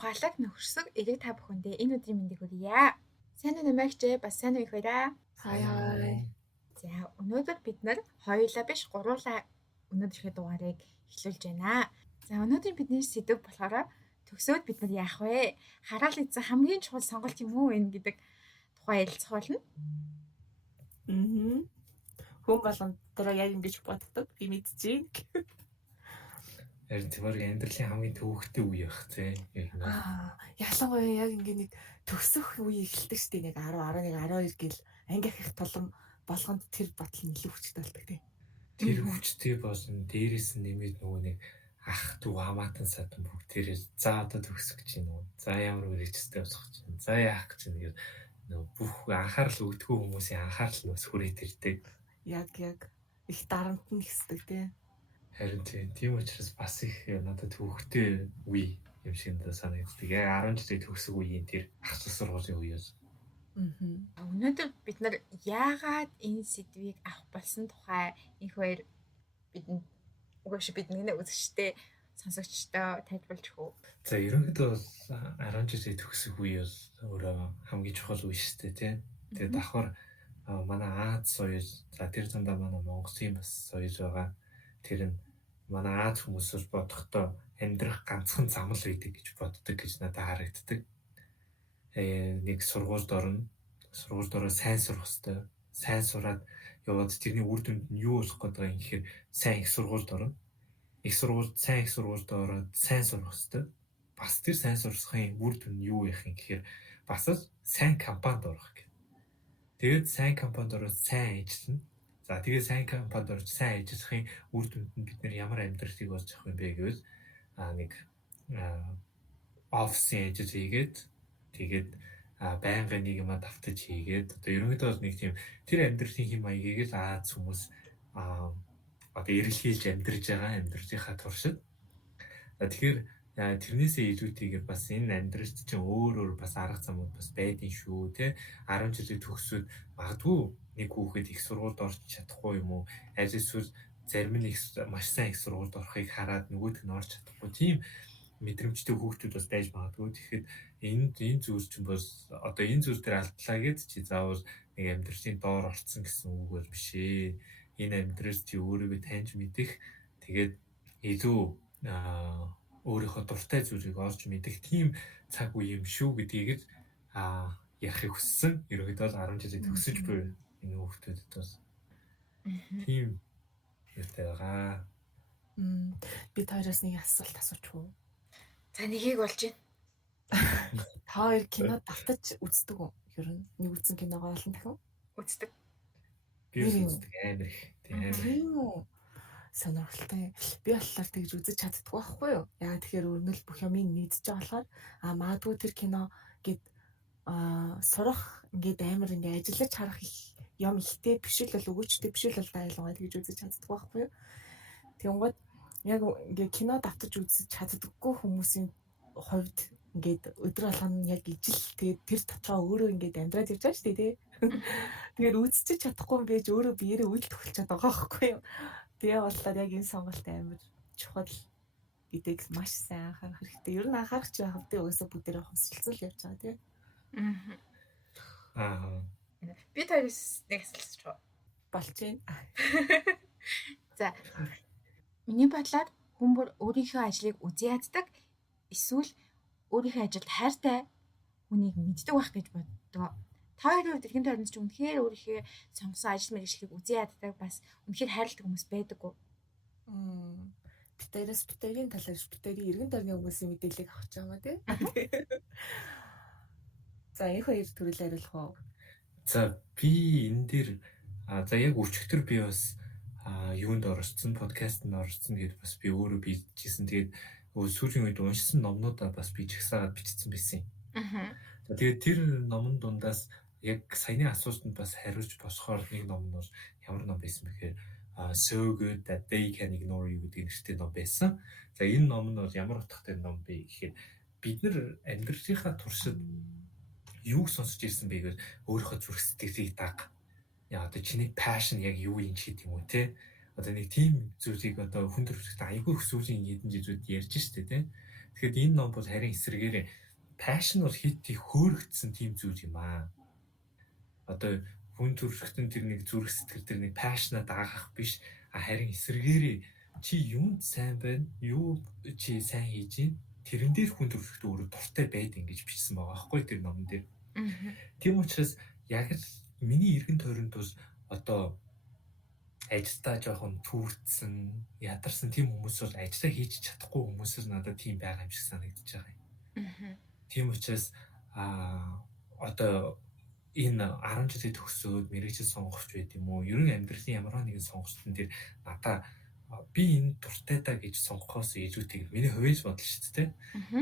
ухаалаг нөхөрсөг эрэг та бүхэндээ энэ өдрийн мэндийг хүргье. Сайн уу нэмэгч бас сайн уу их баяраа. Хай. За өнөөдөр бид нар хоёулаа биш гуруулаа өнөөдрийнхээ дугаарыг эхлүүлж байна. За өнөөдрийн бидний сэдэв болохоор төгсөөд бид нар яах вэ? Хараал эзэн хамгийн чухал сонголт юм уу энэ гэдэг тухай ярилцах болно. Хүн болгон дараа яг ингэж боддог. Би мэдчихээн. Харин тийм амьдралын хамгийн төвөгтэй үе байх тийм. Ялангуяа яг ингэ нэг төгсөх үе эхэлдэг шүү дээ. Нэг 10, 11, 12 гэл анги ахих тулам болгонд тэр бодол нь илүү хүчтэй болдог тийм. Тэр хүчтэй болсон дээрээс нь нэмээд нөгөө нэг ах дүү хамаатан садан бүгд тэрээ за одоо төгсөх гэж байна уу? За ямар үргэлжтэй босох гэж байна. За яах гэж байна гэдэг нөгөө бүх анхаарал өгдөггүй хүмүүсийн анхаарал нь бас хүрээд ирдэг. Яг их дарамт нь ихсдэг тийм. Харин тийм учраас бас их надад төвөгтэй үе юм шиг надад санагддаг. Яг 10 жилийн төгсөх үеийн тэр ах цус сургуулийн үеэс. Өнөөдөр бид нар яагаад энэ сэдвийг авах болсон тухай их хоёр бидэнд бидний үзэгчтэй сонсогчтой тайлбарлаж өгөө. За ерөнхийдөө бол 10 жилийн төгсөх үе бол өөрөө хамгийн чухал үе шүү дээ тийм. Тэгээд давхар манай Аз соёл за тэр зандаа манай Монголын бас соёл байгаа. Тэр нь манай Аз хүмүүсээс бодохдоо амьдрах ганцхан зам л байдаг гэж боддог гэж надад харагддаг. Нэг сургуульд орно. Сургуульд ороод сайн сурах хэрэгтэй. Сайн сураад яваад тэрний үр дүнд нь юу болох гэдэг юм гэхээр сайн их сургуульд орно. Сайн их сургуульд ороод сайн сурах хэрэгтэй. Бас тэр сайн сурсхийн үр дүн нь юу байх юм гэхээр бас сайн компанид орох гэх. Тэгээд сайн компанид ороод сайн ажиллана. За тэгээд сайн компанид орж сайн ажиллахын үр дүнд нь бид нэр ямар амьдралыг болж авах юм бэ гэвэл нэг офисын ажил хийгээд тэгээд байнгын нэг юм давтаж хийгээд одоо ерөнхийдөө бол нэг тийм тэр амьдралын хэм маягийг л Аз хүмүүс одоо эргэлхийлж амьдарж байгаа амьдралынхаа туршид. Тэгэхээр тэрнээсээ илүүтэйгээр бас энэ амьдралд чинь өөр бас арга замууд бас байдгийн шүү те 10 жилийн төгсөөд магадгүй нэг хүүхэд их сургуульд орж чадахгүй юм уу? Аль эсвэл зарим нь маш сайн их сургуульд орохыг хараад нөгөөдг нь орж чадахгүй тийм мэдрэмжтэй хүүхдүүд бас байж магадгүй. Тэгэхээр энэ зүйл чинь бас одоо энэ зүйл дээр алдлаа гэд чи заавал нэг амьдралын доор орцсон гэсэн үг бол биш ээ. Энэ амьдрал чи өөрийгөө таньж мэдэх тэгээд илүү өөрийнхөө дуртай зүйлийг олж мэдэх тийм цаг үе юм шүү гэдгийг ярихыг хүссэн. Ерөнхийдөө 10 жилийн төгсөж буй энэ хүүхдүүдэд бас тийм юутай байгаа. Би тоороос нэг асуулт асууч уу? За нэгийг болж байна. Та хоёр кино давтаж үздэг үү? Ер нь нэг үзсэн киногоо олон дахин үздэг. Би үздэг амар их. Тийм. Сонирхолтой. Би болохоор тэгж үзэж чаддгүй байхгүй юу? Яа тэгэхээр өрнөл бүх юмыг мэдж байгаа болохоор магадгүй тэр кино гээд сурах ингээд амар ингээд ажиллаж харах юм ихтэй биш л бол өгөөчтэй биш л бол дайлгаа тэгж үзэж чаддгүй байхгүй юу? Тэгэнгүүт яг ингээд кино давтаж үзэж чаддаггүй хүмүүсийн хувьд ингээд өдөр болгоно яг ижил тэгээд тэр дотроо өөрөө ингээд амьдраад ирж байгаа шүү дээ тий. Тэгээд үзчих чадахгүй юм байж өөрөө биеэрээ үйл төгөлчод байгаа байхгүй юу? Тэгээ боллоо яг энэ сонголт амар чухал гэдэг маш сайн анхаарах хэрэгтэй. Ер нь анхаарах ч яах вэ? Өөөсөө бүгдээрээ хосцолцол явж байгаа тий. Би таарс нэг асуулт байна. Болж байна. За. Миний бодлоор хүн бүр өөрийнхөө ажлыг үзий яддаг эсвэл өөрийнхөө ажилд хайртай хүнийг мэддэг байх гэж боддог. Та хоёрын хувьд эрхэм тойронд ч үнэхээр өөрийнхөө сонгосон ажил мэргэжлийг үзий яддаг бас үнэхээр хайрладаг хүмүүс байдаг уу? Битэрийн талаас битэрийн эргэн тойрны хүмүүсийн мэдээллийг авах гэж байгаа юм тий. За энэ хоёр төрөл хариулах уу? За би энэ дээр за яг өчигдөр би бас юунд орсон подкастт орсон гэдээ бас би өөрөө бичсэн. Тэгээд сүүлийн үед уншсан номнуудаа бас би чагсаагаад бичсэн байсан юм. За тэгээд тэр номон дундаас яг саяны асуултанд бас хариулж босхоор нэг ном нь бол ямар ном байсан бэхээр So Good That They Can Ignore You гэдэг нэртэй ном байсан. За энэ ном нь бол ямар утгатай ном бэ гэхээр бид нар амьдралынхаа туршид юуг сонсч ирсэн бэ гэвэл өөрийнхөө зүрх сэтгэлийг даг. Яа одоо чиний passion яг юу юм ч гэдэг юм уу те. одоо нэг тийм зүйлийг одоо хүн төрөлхтөн айгүй их сүүлийн хэдэн жилүүд ярьж штэ тий. Тэгэхээр энэ ном бол харин эсрэгээр passion бол хит их хөөрөгдсөн тийм зүйл юм аа. Одоо хүн төрөлхтөн тэр нэг зүрх сэтгэл тэр нэг passion-а дагаах биш, харин эсрэгээр чи юунд сайн байна, юу чи сайн хийж байна, тэрэн дээр хүн төрөлхтөн өөрөө дуртай байд ингэж бичсэн байгаа байхгүй тэр номон дээр. Тийм учраас яг л миний эргэн тойронд бол одоо ажилдаа жоохон түүрдсэн, ядарсан тийм хүмүүс бол ажиллаа хийж чадахгүй хүмүүсээс надад тийм байгаа юм шиг санагдаж байгаа юм. Тийм учраас одоо энэ 10 жилийн төгсөөд мэргэжил сонгогч байд юм уу? Ерөн амьдралын ямар нэгэн сонгогчтон дээр надаа би энэ дуртай даа гэж сонгохоос илүүтэйгээр миний хувьд бодол шүү дээ.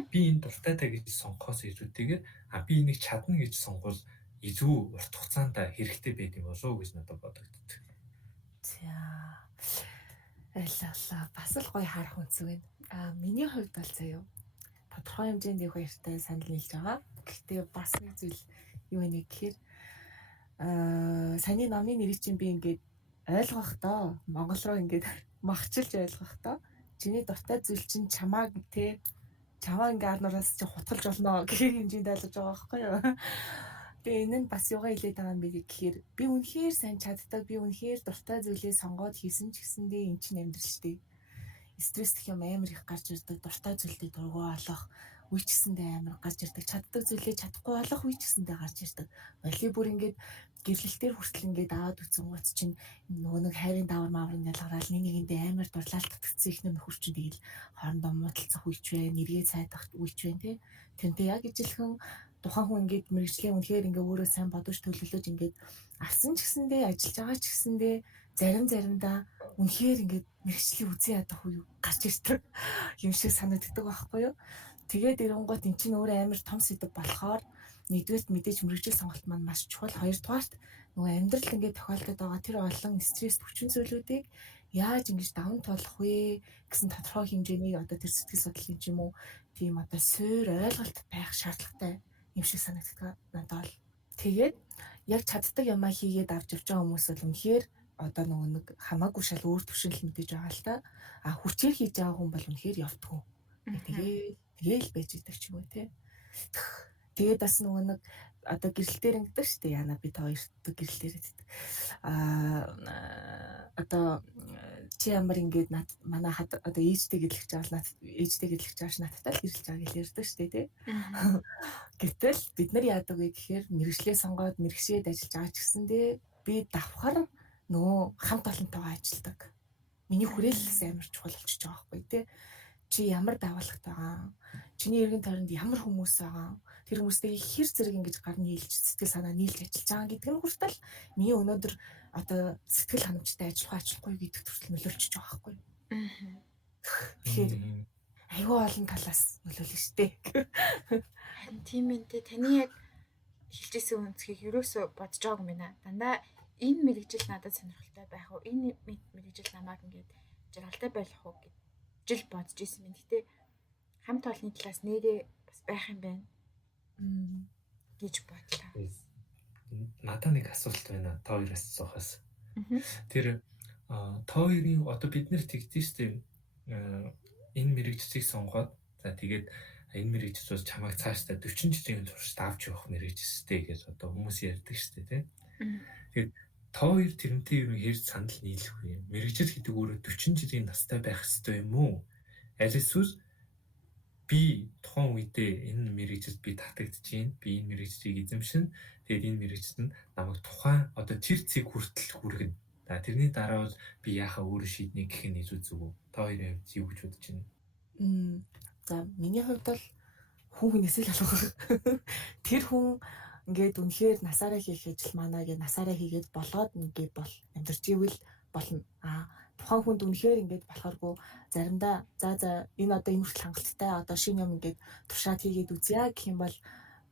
Би энэ дуртай даа гэж сонгохоос илүүтэйгээр би энийг чадна гэж сонгвол илүү урт хугацаанд хэрэгтэй байд юм болов уу гэж надад бодогддог. За. Ойлголоо. Бас л гоё харах үнцэг байна. Миний хувьд бол заяа. Тодорхой хэмжээнд их баяртай санал нийлж байгаа. Гэхдээ бас нэг зүйл юу вэ гэхээр саний номны нэрийг чинь би ингээд ойлгохдоо монгол руу ингээд махчилж ойлгохдоо чиний дуртай зүйл чинь чамаа ингээд арнураас чи хутгалж болно гэх хэмжээнд ойлгож байгаа байхгүй юу? Тэгээ энэ нь бас юугаа хэлээд байгаа юм бэ гэхээр би үнэхээр сайн чаддаг, би үнэхээр дуртай зүйлээ сонгоод хийсэн ч гэсэндээ эн чинь амьдрал шүү дээ. Стресс гэх юм амар их гарч ирдэг, дуртай зүйлдээ дургу олох үе ч гэсэндээ амар гарч ирдэг, чаддаг зүйлээ чадахгүй болох үе ч гэсэндээ гарч ирдэг. Болий бүр ингээд гэрлэлтээр хүртэл ингээд аваад үтсэн гоц чинь нөгөө нэг хайрын давар мааврын ялгараад нэгэндээ амар дурлалт татгцсан их нөхөр чинь тэгэл хоорондоо муудалцах үеч вэ, нэргээ цайдах үеч вэ тий. Тэрнтэй яг ижилхэн тухайн хүн ингээд мэрэгжлийн үнэхээр ингээ өөрөө сайн бодож төлөвлөж ингээд авсан ч гэсэндээ ажиллаж байгаа ч гэсэндээ заримдаа үнэхээр ингээд мэрэгжлийн үзэн ядах үе гарч ирдэг юм шиг санагддаг байхгүй юу? Тэгээд эрэнгуут эн чинь өөрөө амар том сэдв болохоор нэгдүгээрт мэдээж мэрэгжил сонголт маань маш чухал. Хоёрдугаарт нөгөө амьдрал ингээд тохиолдод байгаа тэр олон стресс хүчин зүйлүүдийг яаж ингэж даван туулах вэ гэсэн тодорхой хэмжээний одоо тэр сэтгэл судлалын ч юм уу тийм одоо суур ойлголт байх шаардлагатай юм шиг санагддаг надад бол. Тэгээд яг чаддаг юмаа хийгээд авч явж байгаа хүмүүс бол үнэхээр одоо нөгөө нэг хамаагүй шал өөр төвшинл мэдээж байгаа л та. Хүчээр хийж байгаа хүн бол үнэхээр явдггүй. Тэгээл байж идэг ч юм уу те. Тэгээд бас нөгөө нэг одоо гэрэл дээр ингэдэг шүү дээ. Яна бид хоёрт гэрэл дээр гэдэг. Одоо чи ямар ингээд манай одоо ээжтэй гэрлэж байгаа л ээжтэй гэрлэж байгаа ш надтай л гэрлэж байгаа гэж ярьдаг шүү дээ тий. Гэтэл бид нар яадаг вэ гэхээр мэрэгчлээ сонгоод мэрэгшээд ажиллаж байгаа ч гэсэндээ би давхар нөгөө хамт олонтойгоо ажилладаг. Миний хүрээлэлс амар чухал болчихж байгаа байхгүй тий. Чи ямар даваалгатай байгаа? Чиний эргэн тойронд ямар хүмүүс байгаа? Тэр хүмүүстэй хэр зэрэг ингэж гар нийлж сэтгэл санаа нийлж ажиллаж байгаа гэдэг нь хүртэл миний өнөөдөр одоо сэтгэл ханамжтай ажиллахгүй гэдэг төрөл нөлөөлчихөж байгаа байхгүй. Тэгэхээр айгүй олон талаас нөлөөлнө шүү дээ. Харин тийм ээ те таны яг хэлжсэн үнцгийг юусоо бодож байгааг юм байна. Дандаа энэ мэрэгжил надад сонирхолтой байх уу? Энэ мэрэгжил намайг ингээд жаргалтай байлгах уу гэж жил бодож исэн юм. Гэтэ хамт олонны талаас нэрээ бас байх юм байна гэж бодлоо. Надад нэг асуулт байна. Та хоёроос асуухаас. Тэр та хоёрын одоо бид нэр тэгдэж штеп энэ мэрэгжлийг сонгоод за тэгээд энэ мэрэгжил бол чамайг цаашдаа 40 жилийн туршид авч явах мэрэгжлтэй гэж одоо хүмүүс ярьдаг штеп тий. Тэгээд та хоёр тэрнтэй юу хэрэг санал нийлэх вэ? Мэрэгжил гэдэг өөрөө 40 жилийн настай байх ёстой юм уу? Аль эсвэл би тухайн үедээ энэ мэрэгжилд би татагдж байна. Би энэ мэрэгжлийг эзэмшин. Тэгээд энэ мэрэгжил нь намайг тухайн одоо тэр цэг хүртэл хүргэнэ. За тэрний дараа бол би яахаа өөрөө шийднэ гэх нь илүү зүг үү? Та хоёрын хувьд юу гэж бодож байна? За миний хувьд бол хүн хүнээс л алах. Тэр хүн ингээд үнэхээр насаараа хийх ажил манаа гэж насаараа хийгээд болоод ингээд бол амьдарч ивэл болно. Тухайн хүнд үнэхээр ингээд болохооргүй заримдаа за энэ одоо ийм хүртэл хангалттай одоо шинэ юм ингээд туршаад хийгээд үзье гэх юм бол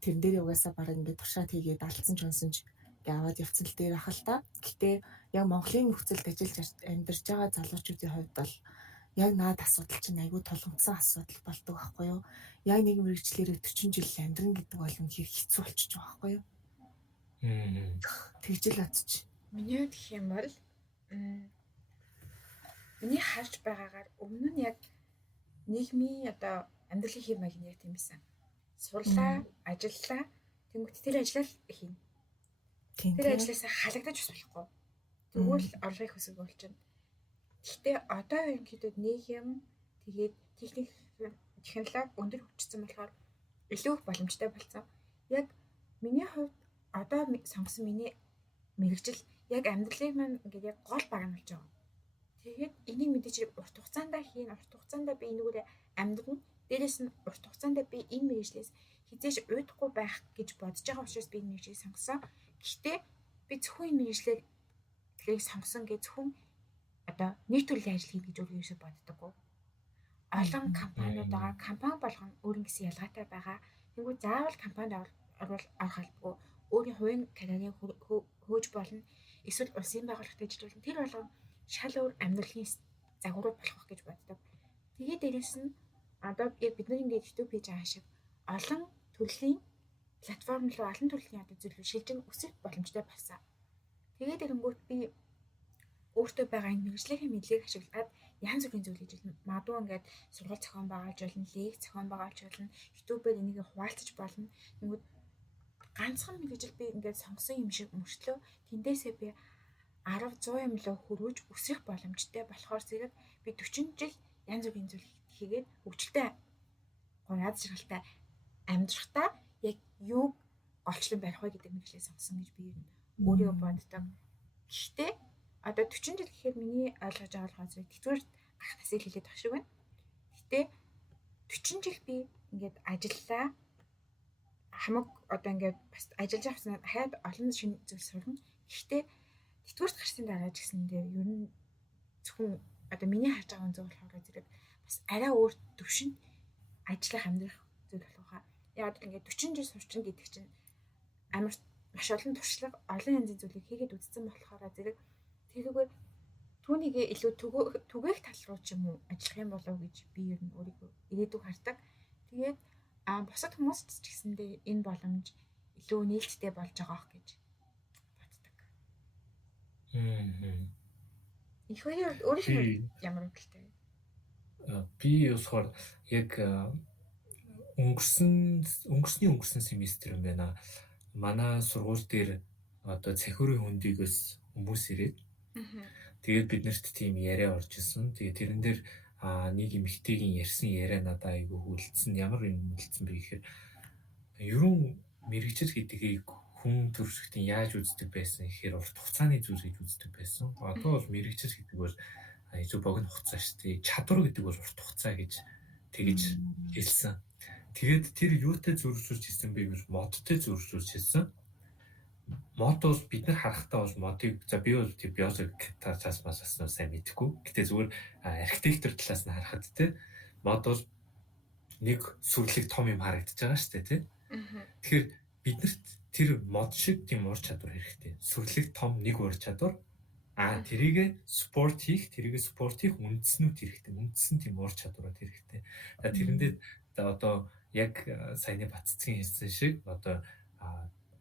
тэрэн дээр угаасаа бараг ингээд туршаад хийгээд алдсан ч онсон ч аваад явцсан л дээр ахал та. Гэтэ яг Монголын нөхцөлд ажиллаж амьдарч байгаа залуучуудын хувьд бол яг наад асуудал чинь айгүй тулгымдсан асуудал болдог байхгүй юу? Яг нэг мэрэгчлэрээ 40 жил амьдран гэдэг бол үнэхээр хэцүү болчихж байгаа байхгүй юу? Тэгжэл атчих. Миний хувьд гэх юм бол миний харж байгаагаар өмнө нь яг нийгмийн одоо амьдралын хэв маяг нь яг тийм байсан. Сурлаа, ажиллаа, тэнгуут тэр ажиллаа хийн. Тийм Тэр ажилласаа халагдаж бас болохгүй. Тэгвэл орлогыг өсгөх болж байна. Гэхдээ одоо ерөнхийдөө нийгэм тэгээд технологи өндөр хөгжсөн болохоор илүү их боломжтой болсон. Яг миний хувьд одоо сонгосон миний мэрэгжил яг амьдралыг маань ингээд яг гол баг нь болж байгаа. Тэгээд энийг мэдээж урт хугацаанд хийн, урт хугацаанд би энэгээр амьдрын дээрээс нь урт хугацаанд би энэ мэрэгжлээс хизээж уйдахгүй байх гэж бодож байгаа учраас би энэ мэрэгжлийг сонгосон. Гэхдээ би зөвхөн энэ мэрэгжлийг сонгосон гэж зөвхөн одоо нийт төрлийн ажил хийж гэж өөрөөсөө боддоггүй. Олон компаниуд байгаа. Компани болгон өөрийн гэсэн ялгаатай байгаа. Тэгвэл заавал компанид орох албагүй. Өөрийн хувийн карьерийг хөөж болно. Эсвэл улсын байгууллагад ажиллах. Тэр болгон шал өөр амьдралын загварууд болох гэж боддог. Тэгээд дээрээс нь одоо яг бид нар ингээд YouTube хийж байгаа шиг олон төрлийн платформ руу олон төрлийн одоо зүйлүүд шилжин өсөх боломжтой болсон. Тэгээд ирэнгүүт би өөртөө байгаа энэ мэрэгжлийн мэдлэгийг ашиглаад янз бүрийн зүйл хийж болно. Магадгүй ингээд сургууль зохион байгуулж болно, лекц зохион байгуулж болно, YouTube-ээр энийг хуваалцаж болно. Тэнгүүд ганцхан мэрэгжил би ингээд сонгосон юм шиг мөртлөө тэндээсээ би 10 100 юм лөө хөрвөж өсөх боломжтой болохоор зэрэг би 40 жил янз бүрийн зүйл хийгээд хөгжилтэй гуйаад жаргалтай амьдрахтаа яг юуг голчлон барих вэ гэдэг мэрэгчлээ сонгосон гэж би өөрийгөө боддог. Гэхдээ одоо 40 жил гэхээр миний ойлгож байгаа болохоор зэрэг тэтгэвэр гарах насыг хэлээд байх шиг байна. Гэхдээ 40 жил би ингээд ажиллаа хамаг одоо ингээд бас ажиллаж авсан хаад олон шинэ зүйл сурна. Гэхдээ тэтгэврт гарсны дараа ч гэсэндээ ер нь зөвхөн одоо миний харж байгаа зүйл болохоор зэрэг бас арай өөр төвшөнд ажиллах амьдрах зүйл болох хаа. Яг ингээд 40 жил сурчин гэдэг чинь амар маш олон туршлага, олон янзын зүйлийг хийгээд үзсэн болохоор зэрэг тэрүүгээр түүнийгээ илүү түгээх тал руу ч юм уу ажиллах юм болов уу гэж би ер нь өөрийгөө ирээдүг хардаг. Тэгээд бусад хүмүүс ч гэсэндээ энэ боломж илүү нээлттэй болж байгаа ах гэж боддог. Их хоёр өөрийнхөө ямар үүдэлтэй вэ? Би болохоор яг өнгөрсөн семестр юм байна. Манай сургууль дээр одоо цахиурын хөндийгөөс хүмүүс ирээд тэгээд биднэрт тийм яриа орж исэн. Тэгээд тэрэн дээр нэг эмэгтэйгийн ярьсан яриа надад айгүй хүлцсэн. Ямар юм хүлцсэн бэ гэхээр ерөн мэрэгжил гэдгийг хүн төрөлхтөн яаж үздэг байсан гэхээр урт хугацааны зүйл гэж үздэг байсан. Одоо бол мэрэгжил гэдэг бол зөв богино хугацаа шүү дээ. Чадвар гэдэг бол урт хугацаа гэж тэгж хэлсэн. Тэгээд тэр юутай зөрчилж хэлсэн бэ гэвэл модтой зөрчилж хэлсэн. Мод бол бид нар харахтаа бол модыг за би бол тийм биологи талаас нь сайн мэдэхгүй. Гэтэ зүгээр архитектур талаас нь харахад те мод бол нэг сүрлэг том юм харагдаж байгаа шүү дээ те. Тэгэхээр биднэрт тэр мод шиг тийм ур чадвар хэрэгтэй. Сүрлэг том нэг ур чадвар тэрийг спорт хийх үндэснүүд хэрэгтэй. Үндсэн тийм ур чадварууд хэрэгтэй. Тэрэндээ одоо яг саяны Баццгийн хэлсэн шиг одоо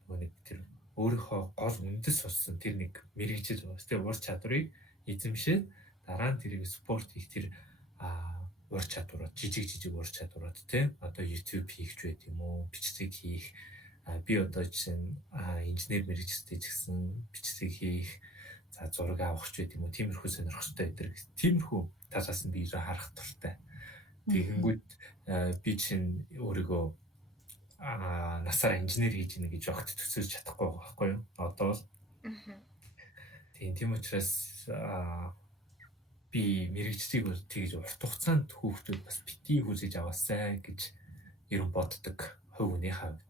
нэг тэр өөрийнхөө гол үндэс болсон тэр нэг мэрэгжил тэр ур чадварыг эзэмшээд дараа нь тэрийг спорт хийх тэр ур чадварууд жижиг ур чадварууд тийм одоо YouTube хийх ч байт юм уу, бичлэг хийх би одоо жишээ нь инженер мэргэжилтэй ч гэсэн бичлэг хийх за зураг авах ч байт юм уу, тиймэрхүү сонирхолтой өдр тиймэрхүү талаас нь би харах дуртай. Тэгэнгүүт би чинь өөрийгөө насаар инженер хийж ийнэ гэж огт төсөөлж чадахгүй байгаа байхгүй юу? Одоо л. Тийм учраас би мэрэгжлийг бол тэгж урт хугацаанд хүүхдүүд бас битгий хүлээж аваасай гэж ерөн боддог хувь хүний хавьд.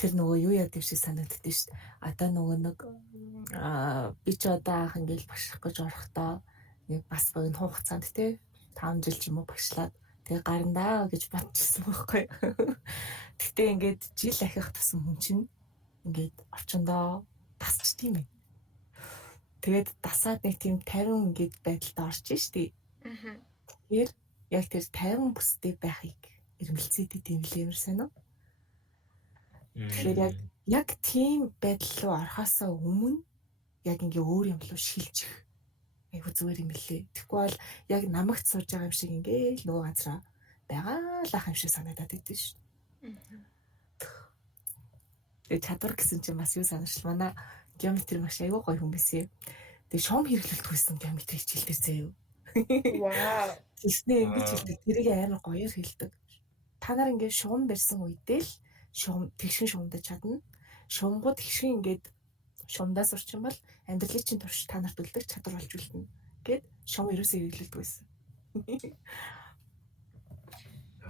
Тэр нөгөө юу яадаг шиг санагддаг шүү дээ. Одоо нөгөө нэг би ч одоо анх ингээл багшлах гэж орохдоо нэг бас богино хугацаанд те 5 жил ч юм уу багшлаад тэгээ гарандаа гэж бодчихсон байхгүй. Гэтэ ингээд жил ахих тусам хүн чинь ингээд орчондоо тасч тийм ээ. Тэгээд дасаад нэг тийм 50 ингээд байдалд орж штий. Тэгэхээр яг тэр 50 бүстэй байхыг эрмэлзээд идэв лэмэр сайн уу? Тэгэхээр яг тийм байдал руу орохоосоо өмнө яг ингээ өөр юм руу шилжих айгу зүгээр юм лээ. Тэгэхгүй бол яг намагт сууж байгаа юм шиг ингээл нөгөө газараа байгаалах юм шиг санагдаад идэв шүү. Тэгээ чадвар гэсэн чинь бас юу санаарч манай геометри маш айгүй гоё хүн байсан. Тэгээ шом хэрэглэлт хүрсэн геометри хичээл дээр заяа. Вау. Тэгснээ ингэж хэлдэг. Тэрийг амар гоёор хэлдэг. Та нар ингээд шугам барьсан үедээ л шугам тэгшин шугамдаж чадна. Шугамгууд тэгшин ингээд шугамдаас орчин бол амьдралын чинь турш та нарт үлдэх чадвар болж үлдэнэ гэд шум ерөөсөө хэрэглэдэг байсан.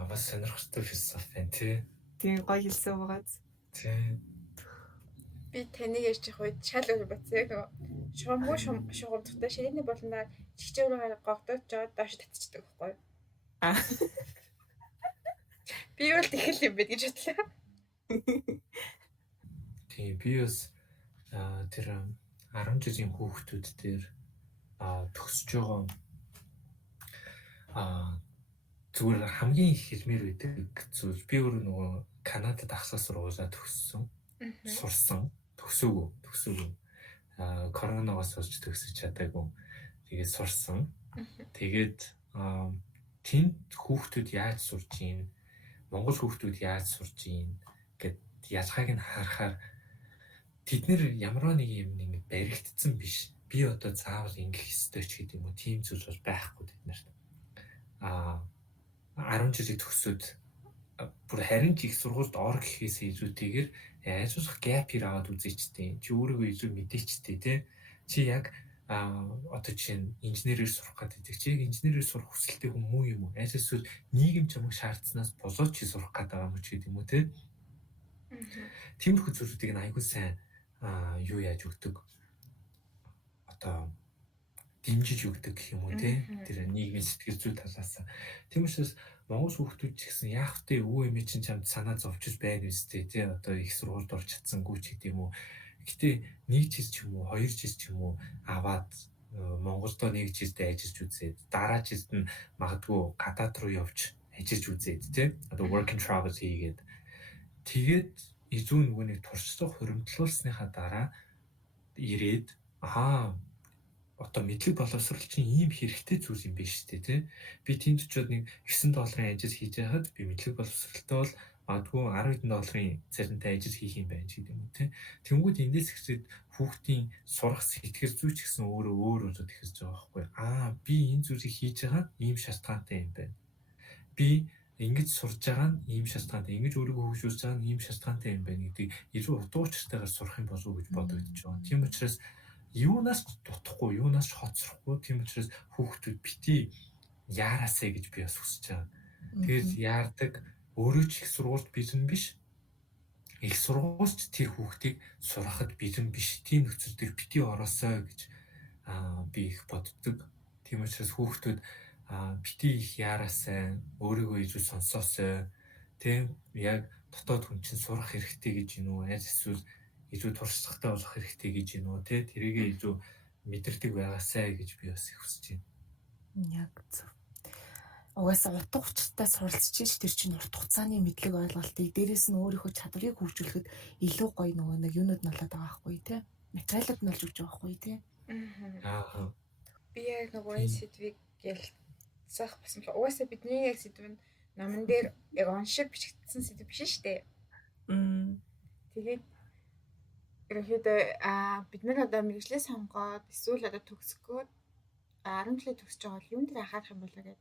Бас сонирхолтой философи байна тий. Тийм гоё хэлсэн байгаа. Тий. Би таныг ярьж явах үед шал өөр бацээ нөгөө шугамгүй шугамдахтай ширээний болондоо чигчээр гогдож жоод доош татчихдаг байхгүй. Би бол тэгэл юм бэ гэж бодлоо. Тийм би бас тэр 10 жилийн хүүхдүүд дээр төгсөж байгаа зүгээр хамгийн их хэлмээр байдаг зүйл би өөр нөгөө Канадад ахсаа сургуулаа сурсан төгсөөгүй коронавигоос болж төгсөж чадаагүй тэгээд сурсан тэгээд тэнд хүүхдүүд яаж сурж ийн Монгол хүүхдүүд яаж сурж ийн гэд ялгааг нь харахаар тэд нэр ямар нэг юм ингэ баригдсан биш би одоо заавал ингэх ёстой ч гэдэг юм уу тийм зүйл бол байхгүй тэд нарт 10 жилиг төгсөөд бүр харин ч их сургуульд ор гэхээс илүүтэйгээр ажуулах гэп хэр аваад үзээчтэй. Чи өөрийгөө илүү мэдээчтэй тий. Чи яг одоо чинь инженерээр сурах гэдэг. Чи яг инженерээр сурах хүсэлтэй хүн муу юм уу? Эсвэл нийгэм чамайг шаардсанаас болоод чи сурах гэдэг юм уу ч гэдэг юм уу тий. Тиймэрхүү зүйлүүдийг айгүй сайн юу яаж өгдөг. Одоо дэмжиж өгдөг гэх юм уу тий. Тэр нийгмийн сэтгэл зүй талаас. Тийм учраас Монгол хүүхдүүд ч гэсэн яах вэ өвөө эмээ чинь чамд санаа зовчиж байна үстэй тий одоо их сургуульд орж чадсангүй ч гэдэг юм уу. Гэтэ нэг жил ч юм уу хоёр жил ч юм уу аваад Монголдо нэг жилдээ ажиллаж үзээд дараа жилд нь магадгүй гадаад руу явж ажиллаж үзээд тий одоо work and travel хийгээд тэгээд изүү нөгөө нэг туршлага хуримтлуулсныхаа дараа ирээд одоо мэдлэг боловсрол чинь ийм хэрэгтэй зүйл юм биш үү те би тэнд очиод нэг $9 ажил хийж байхад би мэдлэг боловсролтой бол магадгүй $10 цалинтай ажил хийх юм байна ч гэдэг юм уу те тэнгууд эндээс ихсээд хүүхдийн сурах сэтгэл зүй ч гэсэн өөрөө болоод ихэж байгаа байхгүй би энэ зүйлийг хийж байгаа ийм шалтгаантай юм байна би ингэж сурж байгаа нь ийм шалтгаантай ингэж өөрийгөө хөгжүүлж байгаа нь ийм шалтгаантай юм байна гэдгийг илүү утга учиртайгаар сурах юм болов уу гэж бодож байгаа. Тийм учраас юунаас дутахгүй, юунаас хоцрохгүй тийм учраас хүүхдүүд бити яараасаа гэж би бас хүсэж байгаа. Тэгээд яардаг өөрөө ч их сургуульд бэлэн биш. Их сургуульд тэр хүүхдийг сурахад бэлэн биш. Тийм нөхцөл төр бити ороосоо гэж би их боддог. Тийм учраас хүүхдүүд бити их яараасаа өөрийгөө илүү сонсоосоо тийм яг дотоод хүн чинь сурах хэрэгтэй гэж юм уу? Эсвэл илүү туршлагатай болох хэрэгтэй гэж юм уу те тэрийгээ илүү мэдэрдэг байгаасай гэж би бас их хүсэж байна. Яг зөв. Угаасаа утга учиртай суралцчих тэр чинь урт хугацааны мэдлэг ойлголтыг дээрээс нь өөрийнхөө чадварыг хөгжүүлэхэд илүү гоё нөгөө нэг юунууд нь болоод байгаа байхгүй те. Материалууд нь олж өгч байгаа байхгүй те. Би яг нөгөө энэ сэдвийг ялцах басан. Угаасаа бидний яг сэдв нь номон дээр яг оншиг бичигдсэн сэдв биш шүү дээ. Тэгээд ерөнхийдөө бид нар одоо мэргэжлээ сонгоод эсвэл одоо төгсгөөд 10 жилийн төгсөж байгаа бол юун дээр анхаарах юм болоо гэдэг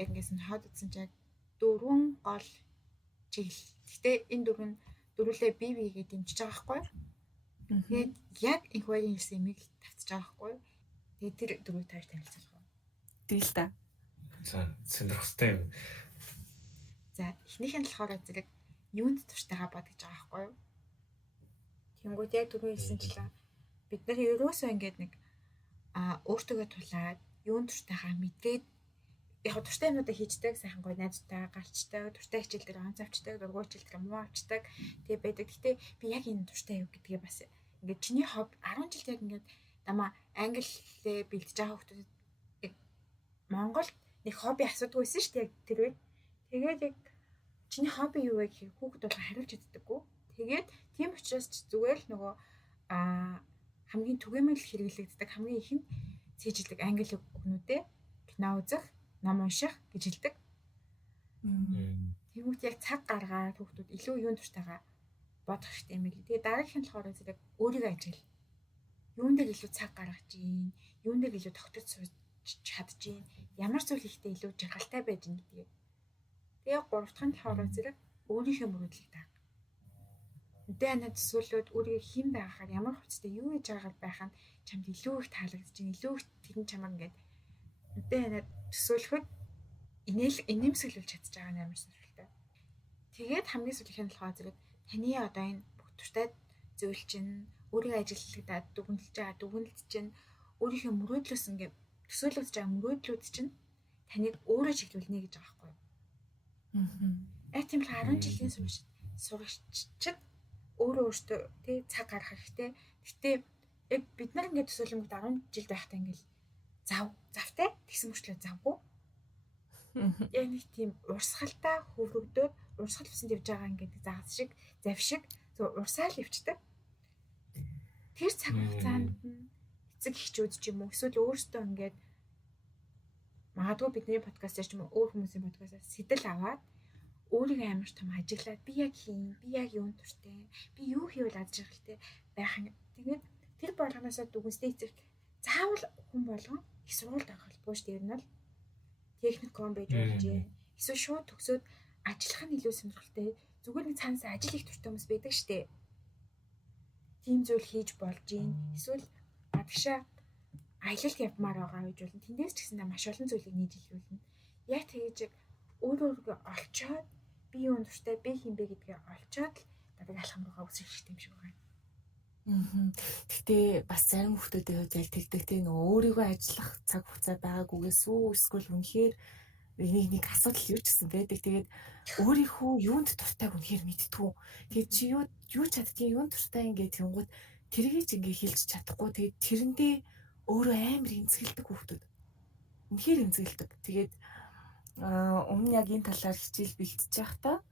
яг ингээс нь хаад утсан чиг 4 гол чиглэл. Гэхдээ энэ дөрвөлээ бие биегээ дэмжиж байгаа байхгүй. Тэгээд яг их баярын юмыг тавьчих байгаа байхгүй. Тэгээд тэр дөрвийг тааш танилцуулах уу? Тэгэл та. За сонирхолтой юм. За эхнийх нь болохоор зэрэг юунд туртайгаа бод гэж байгаа байхгүй юу? Тэнгүүд яг түрүү хэлсэнчлээ бид нар ерөөсөө ингээд нэг өөртөө тулаад юунд туртайгаа мэдгээд яг туртай юмудаа хийждэг сайхан гоё найзтай гарчдаг туртай хичээл дээр онц авчдаг дургуй хичээл дээр муу авчдаг тэгээ байдаг. Гэтэ би яг энэ туртай юу гэдгээ бас ингээд чиний хоб 10 жилд яг ингээд дама англиээ бэлдэж байгаа хүмүүс Монголд нэг хобби асуудаггүйсэн шүү дээ яг тэр үед. Тэгээд яг чиний хобби юу вэ гэхээр хүүхэд бол хариулж чаддаггүй. Тэгээд тийм учраас ч зүгээр л нөгөө хамгийн түгээмэл хэрэглэгддэг хамгийн ихэнд цээжилдэг англи үгнүүдээ кино үзэх, ном унших гэж хэлдэг. Тэгмүүд яг цаг гаргаад хүүхдүүд илүү юунд туртайгаа бодох хэрэгтэй юм билий. Тэгээ дараагийнх нь болохоор зэрэг өөрийгөө ажил. Юун дээр илүү цаг гаргаж гин, юун дээр илүү тогтож сууж чадж гин, ямар зүйл хийхдээ илүү жаргалтай байж гин гэдгийг. Тэгээ гурав дахь нь болохоор зэрэг өөрийнхөө мөрөөдлийг даах. Үдээ анаа төсөөлөд өөрийгөө хэн байхаар ямар хувцастай юу хийж байгаагаар байх нь чамд илүү их таалагдж гин, илүү их тэрэн чамаа ингээд үдээ анаа төсөөлөхөд инээмсэглүүлж чадчих байгаа нь амар сонирхолтой. Тэгээд хамгийн сүүлийнх нь болохоор зэрэг таны одоо энэ бүх туртай зүйл чинь өөрийгөө ажиглагдаад дүгнэлж чинь өөрийнхөө мөрөөдлөөс ингээд төсөөлөгдөж байгаа мөрөөдлүүд чинь таныг өөрөө чиглүүлнэ гэж байгаа байхгүй юу? Яг тийм л 10 жилийн сурагчид өөртөө тий цаг гаргах хэрэгтэй. Гэтэ яг бид нар ингээд төсөөлөнгөд 10 жил байхдаа ингээд завтай тэгсэн мөрчлөө завгүй. Яг нэг тийм урсгалтай хөврөгдөөд урсгал усан явж байгаа ингээд завшиг урсаал өвчтэй. Тэр цаг хугацаанд нь эцэг эхчүүд ч юм уу эсвэл өөрсдөө ингээд магадгүй бидний подкастаар ч юм уу өөр хүмүүсийн подкастаар сэтэл аваад өөрийгөө амар том ажиглаад би яг юунд туртай би юу хийвэл аз жаргалтай байх юм. Тэгээд тэр болгоноосоо дүгнэсний эцэг заавал хүн болгон их сургуульд авах хэлбгүй шүү дээ. Ер нь л техникум байж болж эсвэл шууд төгсөөд ажиллах нь илүү сонирхолтой. Зүгээр нэг цаанаас ажил их туртай хүмүүс байдаг шүү дээ. Тийм зүйл хийж болж гин эсвэл гадагшаа аялалд явмаар байгаа гэж болно. Тэндээс ч гэсэн маш олон зүйлийг нийж илрүүлнэ. Яг тэгэж өөрөөргөө олцоод би юунд туртай би хинбэ гэдгээ олцоод дараагийн алхам руугаа үсэх хэрэгтэй юм шиг байна. Гэхдээ бас зарим хүмүүсийн хувьд яг тэгдэг тийм нөгөө өөрийгөө ажиллах цаг хугацаа байгаагүйгээс эсвэл үнэхээр нэг асуудал юу ч гэсэн байдаг. Тэгээд өөрийнхөө юунд дуртайг үнэхээр мэдтгүү. Тэгээд чи юу чаддгийг юунд дуртай ингээд тэнгууд тэргийж ингээд хэлж чадахгүй. Тэгээд тэрэндээ өөрөө амар эмзэгэлдэг хүмүүс. Үнэхээр эмзэгэлдэг. Тэгээд өмнө яг энэ талаар хичээл бэлтжиж байхдаа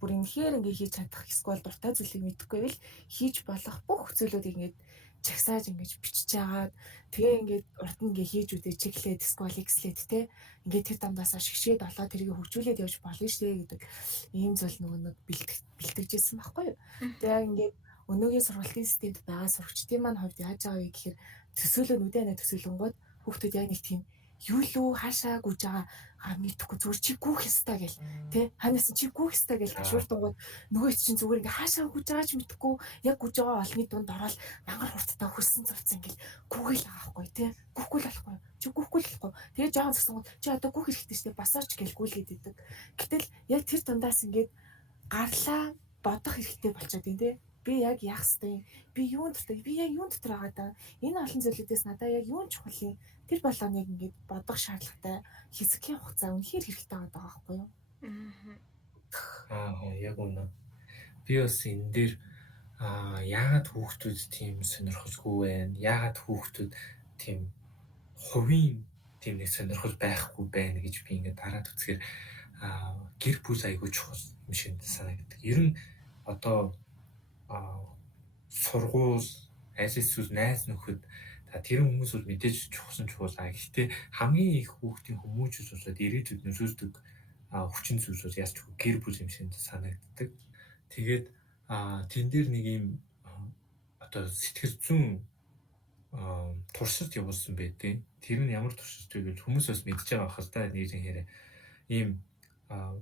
бүр үнэхээр ингээд хийж чадах эсвэл дуртай зүйлийг мэдэхгүй байл хийж болох бүх зүйлүүдийг ингээд чагсааж ингэж бичиж агаад тэгээ ингээд урд нь ингээд хийж үдээ чеклээд эсвэл экслээд те ингээд тэр дамдаасаа шгшээд олоод тэрийг хөгжүүлээд явж болно шүү гэдэг ийм зүйл нөгөө нэг бэлтгэжсэн байхгүй юу. Тэгээ ингээд өнөөгийн сургалтын системд байгаа сурагчдын маань хувьд яаж байгаа вэ гэхээр төсөөлөө нүдэ анаа төсөөлөнгөд хүүхдүүд яг нэг тийм юу лүү хаашаа гүйж байгаа мэдхгүй зүгээр чи гүйх ёстой гэл тий ханаас чи гүйх ёстой гэл ташууртангууд нөгөө чинь зүгээр ингээ хаашаа гүйж байгаа ч мэдхгүй яг гүйж байгаа олны дунд ороод мангар хурдтай хөссөн цавц ингээл гүйгээл аахгүй тий гүйхгүй л болохгүй чи гүйхгүй л болохгүй тэгээ жоохон згсэнгууд чи одоо гүйх хэрэгтэй штэ басаач гэл гүйлгээд идэг гэтэл яг тэр дундаас ингээд гарлаа бодох хэрэгтэй болчиход юм тий би яг яах ёстой би юунд дотор би яг юунд дотор байгаа даа энэ олон зүйлүүдээс надаа яг юун чухал юм тэр болгоныг ингээд бодох шаардлагатай хэсгийн хугацаа үнэхээр хэрэгтэй байгаа байхгүй юу? Яг үнэ. Би бас энэ дээр яагаад хүүхдүүд тийм сонирхолгүй байна? Яагаад хүүхдүүд тийм хувийн тийм нэг сонирхол байхгүй байна гэж би ингээд дараад үзэхээр гэр бүл айгүй чухал юм шиг санагддаг. Ер нь одоо сургууль, аль эсвэл найз нөхөд тэр хүмүүс бол мэдээж чухал. Гэхдээ хамгийн их хүүхдийн хүмүүжил болоод ирээдүйд нөлөөлдөг хүчин зүйл бол яаж ч гэр бүл юм шиг санагддаг. Тэгээд тэн дээр нэг юм одоо сэтгэл зүйн туршилт явуулсан байдаг. Тэр нь ямар туршилт вэ гэж хүмүүс бас мэдж байгаа хэл та нэрийн хэрэг ийм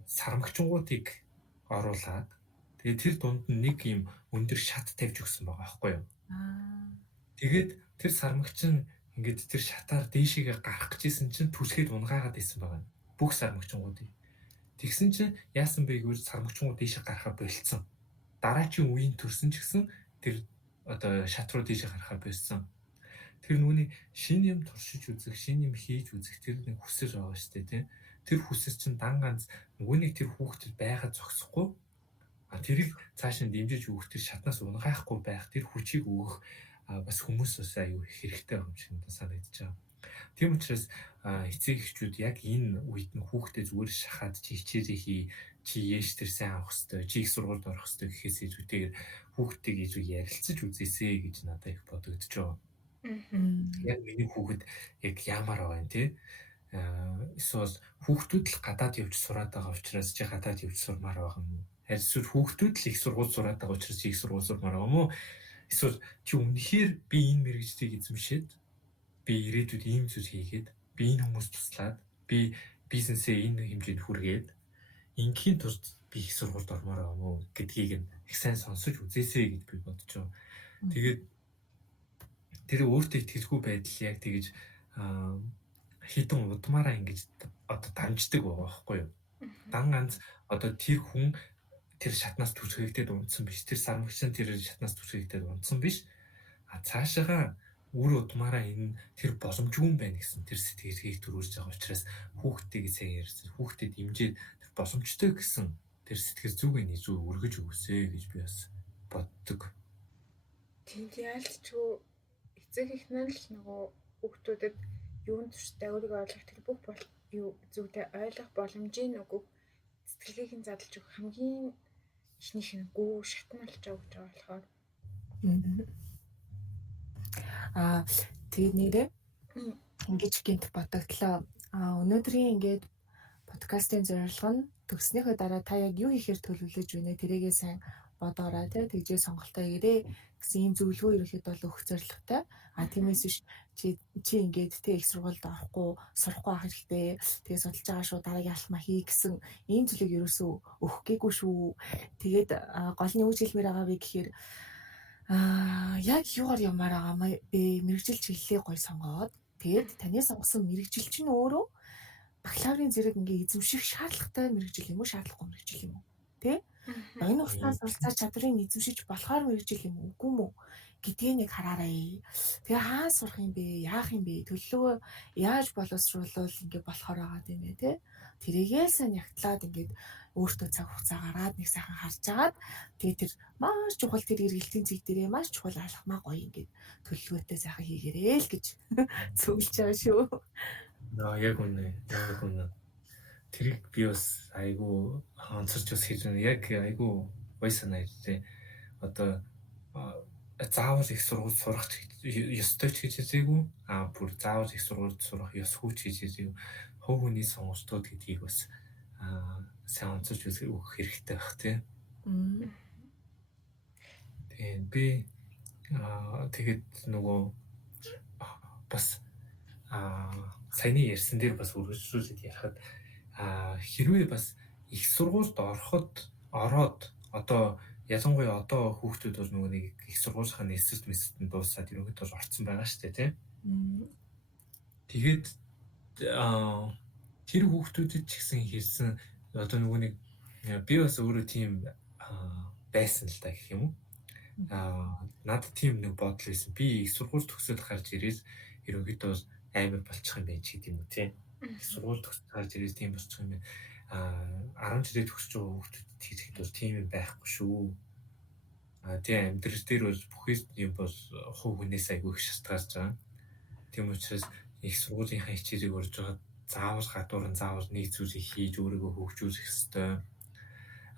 сармагчингуудыг оруулаад тэгээд тэр дунд нь нэг юм өндөр шат тавьж өгсөн байгаа байхгүй юу? Тэгээд тэр сармагчин ингээд тэр шатаар дээшээгээ гарах гэжсэн чинь түлхээд унгаагаад байсан байгаа. Бүх сармагчингуудыг. Тэгсэн чинь яасан бэ гэвэл сармагчингууд дээшээ гарахаа болцсон. Дараачийн үеийн төрсөн ч гэсэн тэр одоо шат руу дээшээ гарахаа болцсон. Тэр нүуний шин юм туршиж үзэх, шин юм хийж үзэх тэр нэг хүсэл байгаа шүү дээ, тийм. Тэр хүсэл чинь дан ганц нөгөөний тэр хүүхдэд байгаад зогсохгүй. Тэрийг цааш нь дэмжиж өгөх тэр шатнаас унгаахгүй байх, тэр хүчийг өгөх бас хүмүүс бас аюу хэрэгтэй юм шиг санагдаж байгаа. Тийм учраас эцэг эхчүүд яг энэ үед нь хүүхдээ зүгээр шахаад чи хичээлээ хий, чи яэш тэр сайн авах хэрэгтэй, чи их сургуульд орох хэрэгтэй гэхээс илүүтэйгээр хүүхдтэйг илүү ярилцаж үзээсэй гэж надад их бодогдож байгаа. Яг миний хүүхэд яг яамаар байгаа юм тий. Эсвэл хүүхдүүд л гадаад явж сураад байгаа учраас чи гадаад явж сурмаар байгаа юм уу? Харин эсвэл хүүхдүүд л их сургууль сураад байгаа учраас чи их сургууль сурмаар байгаа юм уу? Эсвэл чи үнэхээр би энэ мэрэгжлийг эзэмшээд би ирээдүйд ийм зүйл хийгээд би энэ хүмүүст туслаад би бизнесээ энэ хэмжээнд хүргээд ингийн тулд би их сургуульд ормоор байгаа юм уу гэдгийг нь их сайн сонсож үзээсэй гэж би бодож байгаа. Тэгээд тэр өөртөө итгэлгүй байдал яг тэгэж хитэн удмаараа ингэж одоо дамждаг байгаа байхгүй юу? Дан ганц одоо тэр хүн тэр шатнаас түсгэгдээд унтсан биш. Тэр сармагчин тэр шатнаас түсгэгдээд унтсан биш. Цаашаага үр удмаараа энэ тэр боломжгүй юм байна гэсэн тэр сэтгэлийг төрүүлж байгаа учраас хүүхдтэйгээ сайн ярьсан. Хүүхдэд дэмжиж тэр боломжтой гэсэн тэр сэтгэл зүгийн зүй өргөж өгсэй гэж би бас боддог. Тийм яалтчгүй эцэг эхнэр л нөгөө хүүхдүүдэд юунд турштай өөрийгөө ойлгох тэр бүх юу зүйлээ ойлгох боломжийн өгөх сэтгэлийг нь задлж өгөх хамгийн ихнийх нь гүү шатналж өгч байгаа болохоор тэгээ нэрээ ингэж гинт бодогдлоо. Өнөөдрийн ингээд подкастын зорилго нь төгснөхийн дараа та яг юу хийхээр төлөвлөж байна тэрийгээ сайн бодоорой тэгжээ сонголтоо ирээ гэсэн ийм зөвлөгөө ерөөхдөө бол өгөх зорилготой. Тиймээс биш чи ингээд их сургуульд орохгүй сурахгүй ах хэрэгтэй. Тэгээ судалж байгаа шүү дараагийн алтмаа хий гэсэн ийм зүйлийг ерөөсөө өгөх гээгүй шүү. Тэгээд гол нь юу хэлмээр байгаа вэ гэхээр яг юугаар ямаар байгаа бэ мэрэгжил чиглэлээ гой сонгоод тэгээд таны сонгосон мэрэгжил чинь өөрөө бакалаврын зэрэг ингээ эзэмших шаардлагатай мэрэгжил юм уу шаардлагагүй мэрэгжил юм уу тий? Энэ уустаас суралцаа чадрыг эзэмшиж болохоор мэрэгжил юм уу үгүй мүү гэдгийг нэг хараарай. Тэгээ хаа сурах юм бэ яах юм бэ төлөвлөгөө яаж боловсруулвал ингээ болохоор байгаа юм бэ тий? Тэрийгээ сайн ягтлаад ингээд өөртөө цаг хугацаа гаргаад нэг сайхан харж агаад тэгээ тэр маш чухал тэр эргэлтийн зэг дээрээ маш чухал алхмаа гоё ингээд төлөвлөгөөтэй сайхан хийгээрэй л гэж зөвлөж байгаа шүү. Яг үнэ. Тэрийг би бас айгүй онцорч бас хийж байна. Яг айгүй гоё санаа иржээ. Одоо заавал их сургууль сурах ёстой ч гэж хэлээгүй. Бүр заавал их сургуульд сурах ёсгүй ч гэж хэлээгүй. Хувь хүний сонголтууд гэдгийг бас сайн онцорч өгөх хэрэгтэй байх тийм. Тэгээд би тэгэд нөгөө бас саяны ярьсан дээр бас үргэлжлүүлээд ярихад хэрвээ бас их сургуульд ороод одоо ялангуяа одоо хүүхдүүд бол нөгөө нэг их сургуулийн эсэлт мэсэлтэнд дуусаад ерөнхийдөө бол орцсон байгаа шүү дээ тийм. Тэгээд тэр хүүхдүүдэд ч гэсэн хэлсэн одоо нөгөө нэг би бас өөрөө тийм байсан л та гэх юм уу. Надад тийм нэг бодол байсан. Би их сургууль төгсөөд гарч ирээд ерөнхийдөө бол амар болчих юм байна ч гэдэг юм уу тийм. Их сургууль төгсөөд гарч ирээд тийм болчих юм байна. 10 жилээ төгсөж байгаа хүүхдүүдэд хэлэхэд бол тийм юм байхгүй шүү. Тийм амьдрал дээр бол бүхий юм бол хувь хүнээс айгүй их шалтгаалж байгаа. Тийм учраас их сургуулийнхаа хичээлийг урьж байгаа заавал гадуур заавал нэг зүйлийг хийж өөрийгөө хөгжүүлэх ёстой.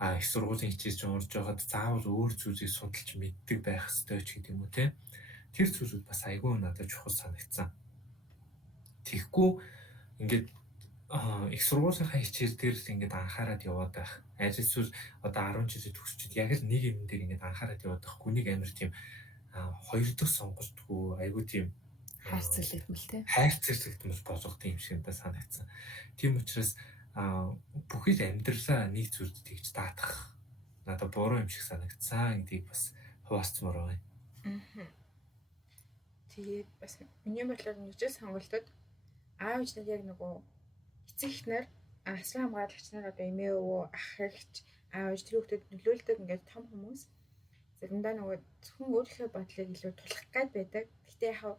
Их сургуулийн хичээлж урьж байгаад заавал өөр зүйлийг судалж мэддэг байх ёстой ч гэдэг юм уу тийм. Тэр зүйлүүд бас айгүй надад чухал санагдсан. Тэгэхгүй ингээд их сургуулийнхаа хичээл дээр л ингээд анхаарал яваад байх. Аль эсвэл одоо 10 жилээ төгсчихэд яг л нэг юм дээр ингээд анхаарал яваад байх. Хүнийг амар тийм хоёр дахь сонголтгүй айгүй тийм хайрцаглагдмал тий. Хайрцаглагдмал болгох юм шиг надад санагдсан. Тийм учраас бүхий л амьдралаа нэг зүйлд тэгж даатгах надад буруу юм шиг санагдсан гэдгийг бас хуваалцмаар байна. Тэгээд бас миний бодлоор мэрэгжил сонголтод аав ээж нар яг нөгөө эцэг эхнэр асран хамгаалагч нар одоо эмээ өвөө ах эгч аав ээж тэр хүүхдэд нөлөөлдөг ингээд том хүмүүс заримдаа нөгөө зөвхөн өөрийнхөө бодлыг илүү тулах гад байдаг. Гэхдээ яг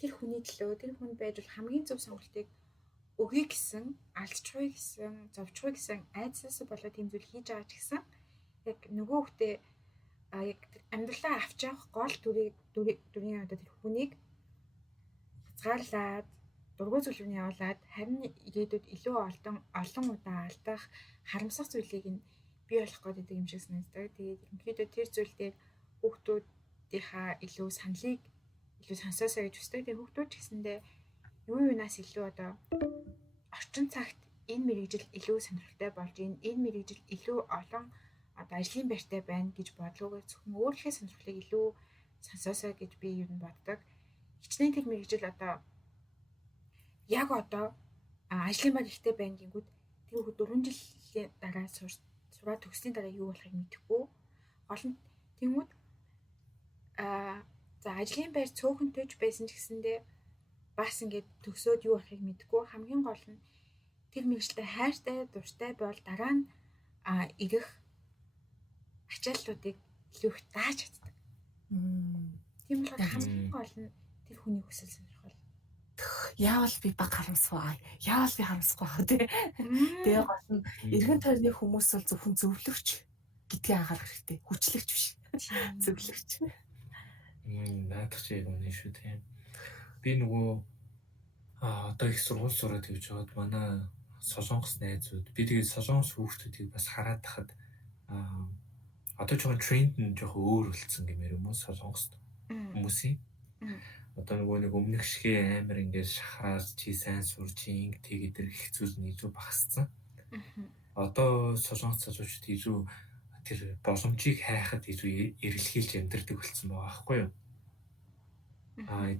тэр хүний төлөө тэр хүн байж бол хамгийн зөв сонголтыг өгье гэсэн, алдчихгүй гэсэн, зовчихгүй гэсэн айдсаас болоод тийм зүйл хийж байгаа ч гэсэн яг нөгөө хүүхдээ яг амьдралаа авч явах гол дүрийн одоо тэр хүнийг хязгаарлаад дургүй зүйлүүний явуулаад харин ирээдүйд илүү олон удаа алдах харамсах зүйлийг нь бий болох гэдэг юм шиг санагддаг. Тэгээд ерөнхийдөө тэр зүйл дээр хүүхдүүдийнхаа илүү саналыг илүү сонсоосоо гэж хүсдэг. Тэгээ хүүхдүүд ч гэсэндээ юунаас илүү одоо орчин цагт энэ мэрэгжил илүү сонирхолтой болж энэ мэрэгжил илүү олон одоо ажлын байртай байна гэж бодлогоо зөвхөн өөрийнхөө сонирхлыг илүү сонсоосоо гэж би юу н боддог. Хичнээн тэр мэрэгжил одоо яг одоо ажлын баг ихтэй байна гингүүд тэр хүүхд 4 жилийн дараа сураад төгслийн дараа юу болохыг мэдэхгүй. Гол нь тэнгүүд за ажлын байр цөөхөнтэйч байсан ч гэсэндээ бас ингээд төгсөөд юу болохыг мэдэхгүй. Хамгийн гол нь тэр мэрэгчлээ хайртай, дуртай бол дараа нь ирэх ачааллуудыг илүү их дааж чаддаг. Тийм болохоор хамгийн гол нь тэр хүний хүсэл сонирхол. Яавал би баг харамсах, яавал би харамсахгүй байх тий. Тэгээ гол нь эргэн тойрны хүмүүс бол зөвхөн зөвлөгч гэдгийг анхаарах хэрэгтэй. Хүчлэгч биш. Зөвлөгч. Наадах чи үнэ шүү тийм. Би нөгөө одоо их сургууль сураад явж байгаад манай Солонгос найзууд би тэгээд Солонгос хүүхдүүдийг бас хараад тахад одоо жоохон тренд нь жоохон өөр болцсон гэмээр юм уу Солонгост хүмүүсийн. Одоо нөгөө нэг өмнөх шигээ амар ингээд шахаад чи сайн сурч инг тэг эдэр их зүйл нь илүү багассан. Одоо Солонгос залуучууд илүү тэр боломжийг хайхад илүү эрэлхийлж амьдардаг болсон байгаа байхгүй юу?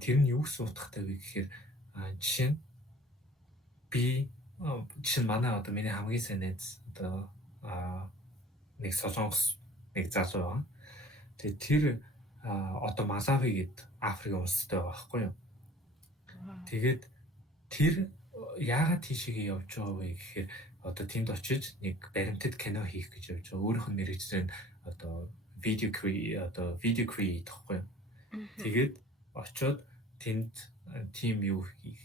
Тэр нь юу гэсэн утгатай вэ гэхээр жишээ нь би жишээ нь манай одоо миний хамгийн сайн найз одоо нэг Солонгос нэг залуу байгаа. Тэгээд тэр одоо Малави гээд Африкийн улстай байгаа байхгүй юу? Тэгээд тэр яагаад тийшээ явж байгаа вэ гэхээр одоо тэнд очиж нэг баримтат кино хийх гэж явж байгаа. Өөрийнх нь мэргэжлэн одоо видео create гэхгүй юу? Тэгээд очоод тэнд тим юу хийх.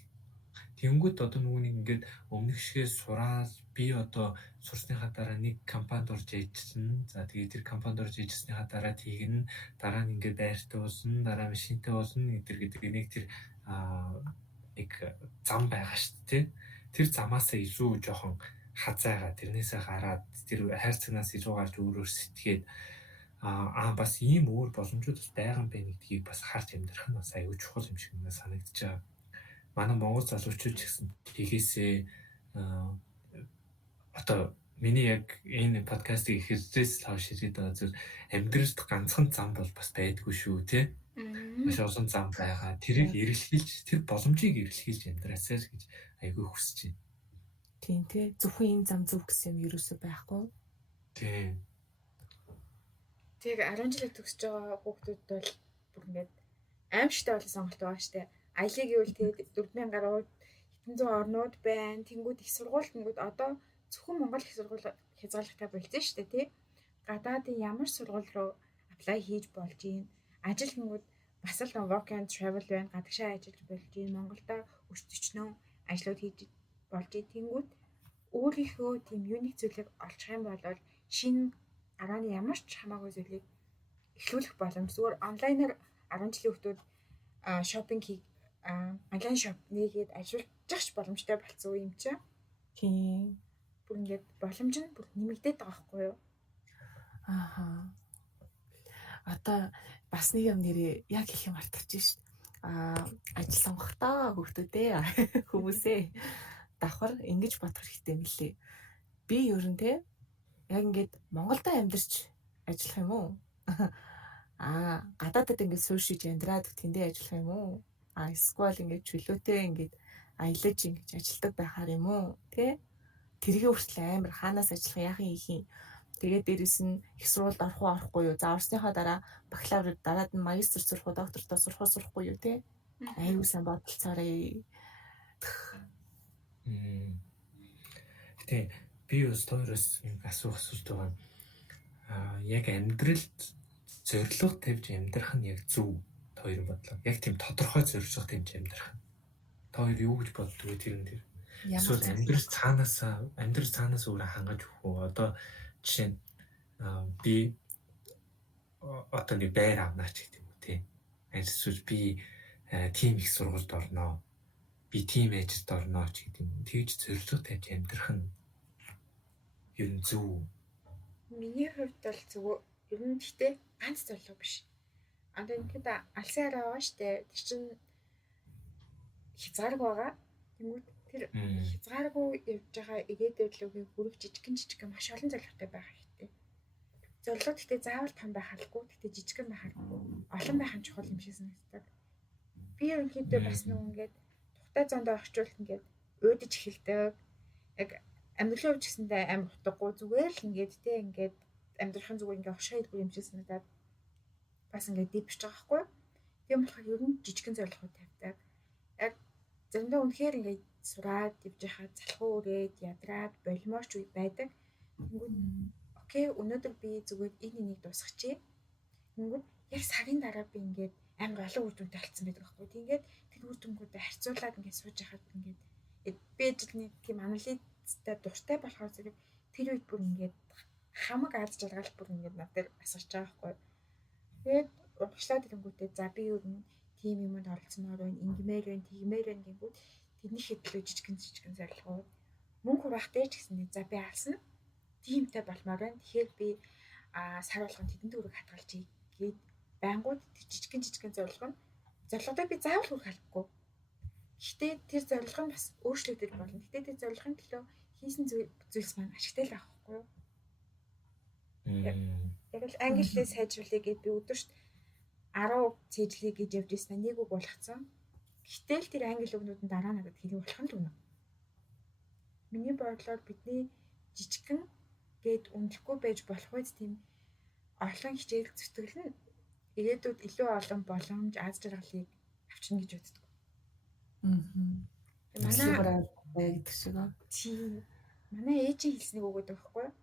Тэнгүүд одоо нөгөө нэг ингээд өмнөх шигээ сураад би одоо сурсныхаа дараа нэг компанид орж ажиллана. За тэгээд тэр компанид орж ажилласныхаа дараа тэгнэ. Дараа нь ингээд байртай болно, дараа машинтай болно гэдэг нэг тэр нэг зам байгаа шүү дээ. Тэр замаасаа илүү жоохон хазайгаа тэрнээсээ гараад тэр хайр цагнаас илүү гарч өөрөөр сэтгээд бас ийм өөр боломжууд бас байгаа юм байна гэдгийг бас харж амьдрах нь бас аюул чухал юм шиг надад санагдаж байгаа. Манай Монгол залуучууд ч гэсэн тийхээсээ одоо миний яг энэ подкастыг эхлэлээс хойш ирээд байгаа зүйл амьдралд ганцхан зам бол бас байдгүй шүү тий. Маш олон зам байгаа. Тэрийг эрэлхийлж тэр боломжийг эрэлхийлж амьдраасай гэж аягүй хүсэж байна. Тийм тий. Зөвхөн энэ зам зөв гэсэн юм ерөөсөй байхгүй. Тийм. Тэг 10 жилээ төгсөж байгаа хүүхдүүд бол бүр ингээд аимшигтай болсон сонголт байгаа штэ. Аялыг гэвэл тэгээд 4000 гаруй хэдэн зуун орнууд байна. Тэнгүүд их сургуультнууд одоо зөвхөн Монгол их сургууль хязгаарлалттай болсон штэ тий. Гадаадын ямар сургууль руу apply хийж болж юм. Ажил гингүүд бас л work and travel байна. Гадагшаа ажиллаж болж юм. Монголда өчтөчнөө ажлууд хийж болж тэнгүүд өөрийнхөө тийм юуник зүйлийг олчих юм бол шинэ арааны ямар ч хамаагүй зүйлийг эхлүүлэх боломж. Зүгээр онлайнаар 10 жилийн хүүхдүүд шопинг хийх онлайн шоп нэгээд ажиллаж боломжтой болсон юм чинь. Тийм. Бүр ингээд боломж нь бүр нэмэгдээд байгаа байхгүй юу? Одоо бас нэг юм нэрээ яг их юм мартчихж шít. Ажил сонгохдоо хүүхдүүдээ хүмүүсээ давхар ингэж бодох хэрэгтэй мөлий. Би ер нь те яг ингээд Монголд амьдарч ажиллах юм уу? Гадаадд ингээд суушиж амьдраад тэндээ ажиллах юм уу? Эсвэл ингээд чөлөөтэй ингээд аялаж ингэж ажилдаг байхаар юм уу? Тэ? Тэргээ хүртэл амар хаанаас ажиллах яахын хийх. Тэгээд дээрэс нь их сургуульд орох уу орохгүй юу? За орсныхаа дараа бакалавр дараад нь магистр сурах уу, доктортой сурахгүй юу те? Аюу сан бодолцоорой. Гэтэ би өөрөөс нэг асуулт байгаа. Яг амьдралд зорилго тавьж амьдрах нь яг зөв та хоёрын бодлоо. Яг тийм тодорхой зорилго тавьж амьдрах. Та хоёр юу гэж боддог вэ тэрэн дээр? Эсвэл амьдрал цаанаас өөрөө хангаж өгөх үү? Одоо жишээ нь би одоо нэг байр авнаа ч гэдэг юм уу тий. Эсвэл би тим их сургуульд орноо. Би тим ажилд орноо ч гэдэг юм. Тэгж зорилго тавьж амьдрах нь ер нь зөв. Миний хувьд бол зөв. Ер нь гэхдээ ганц зорилго биш. Одоо ингээд алсын араа байгаа штэ. Тэр чинь хязгаарг байгаа. Тэнгүүд тэр хязгааргүй явж байгаа ирээдүйдлөгийн бүрэг жижигэн маш олон зорилготой байх хэрэгтэй. Зорилго гэхдээ заавал том байх алгүй. Гэхдээ жижигэн байх алгүй. Олон байх нь чухал юм шиг санагддаг. Би ерөнхийдөө бас нэг ингээд тухтай зондоо орчуулт ингээд уудаж эхэлдэг. Яг амьдралын хувьд гэсэндээ амар утгагүй зүгээр л ингээд тэ ингээд амьдрахын зүгээр ингээд оршоо идэх юм шиг санагдаад бас ингээд дипж байгаа байхгүй. Тийм болохоор ер нь жижигэн зорилгоо тавьдаг. Яг заримдаа үнэхээр ингээд сураад явж байхад залхуу өрөөд ядраад болимооч үе байдаг. Тэнгүүд окей өнөөдөр би зүгээр энэ энийг дуусгачих. Тэнгүүд яг сарын дараа би ингээд амар олон үр дүнтэй алдсан байдаг байхгүй. Тэгээд тэр үр дүнгуудыг харьцуулаад ингээд сууж яхад ингээд би жилийн тийм анализтай дуртай болохоор зэрэг тэр үед бүр ингээд хамаг аз жаргал бүр ингээд надад асарч байгаа байхгүй. Тэгээд урагшлаад ирэнгүүтээ за би ер нь тийм юмд оролцмоор байна, ингэмээр байна, тэгмээр байна гэнгүүт тэдний хэдлөө жижигэн зорилгоо мөнгө хураахтай ч гэсэндээ за би алсан тиймтэй болмоор байна. Тэгэхээр би сар болгон тэдэн төгрөг хатгалж гээд байнгут жижигэн зорилго нь зорилгодоо би заавал хүрэх албагүй. Гэхдээ тэр зорилго нь бас өөрчлөгдөж болно. Гэхдээ тэр зорилгын төлөө хийсэн зүйлс маань ашигтай л авахгүй юу? Яг л англитэй сайжруулъя гэд би өдөрт 10 цэжлэе гэж явж ирсэн нэг үг болгоцсон. Гэтэл тэр англи үгнүүд нь дараа надад хэлэх болох нь л үнэ. Миний бодлоор бидний жижигхэн гээд үнэлэхгүй байж болох үед тийм олон хичээл зүтгэл нь ирээдүйд илүү олон боломж аз жаргалыг авчна гэж үздэг. Манай гэдэг шиг аа. Тийм. Манай ээжийн хэлснийг өгöd байхгүй юу?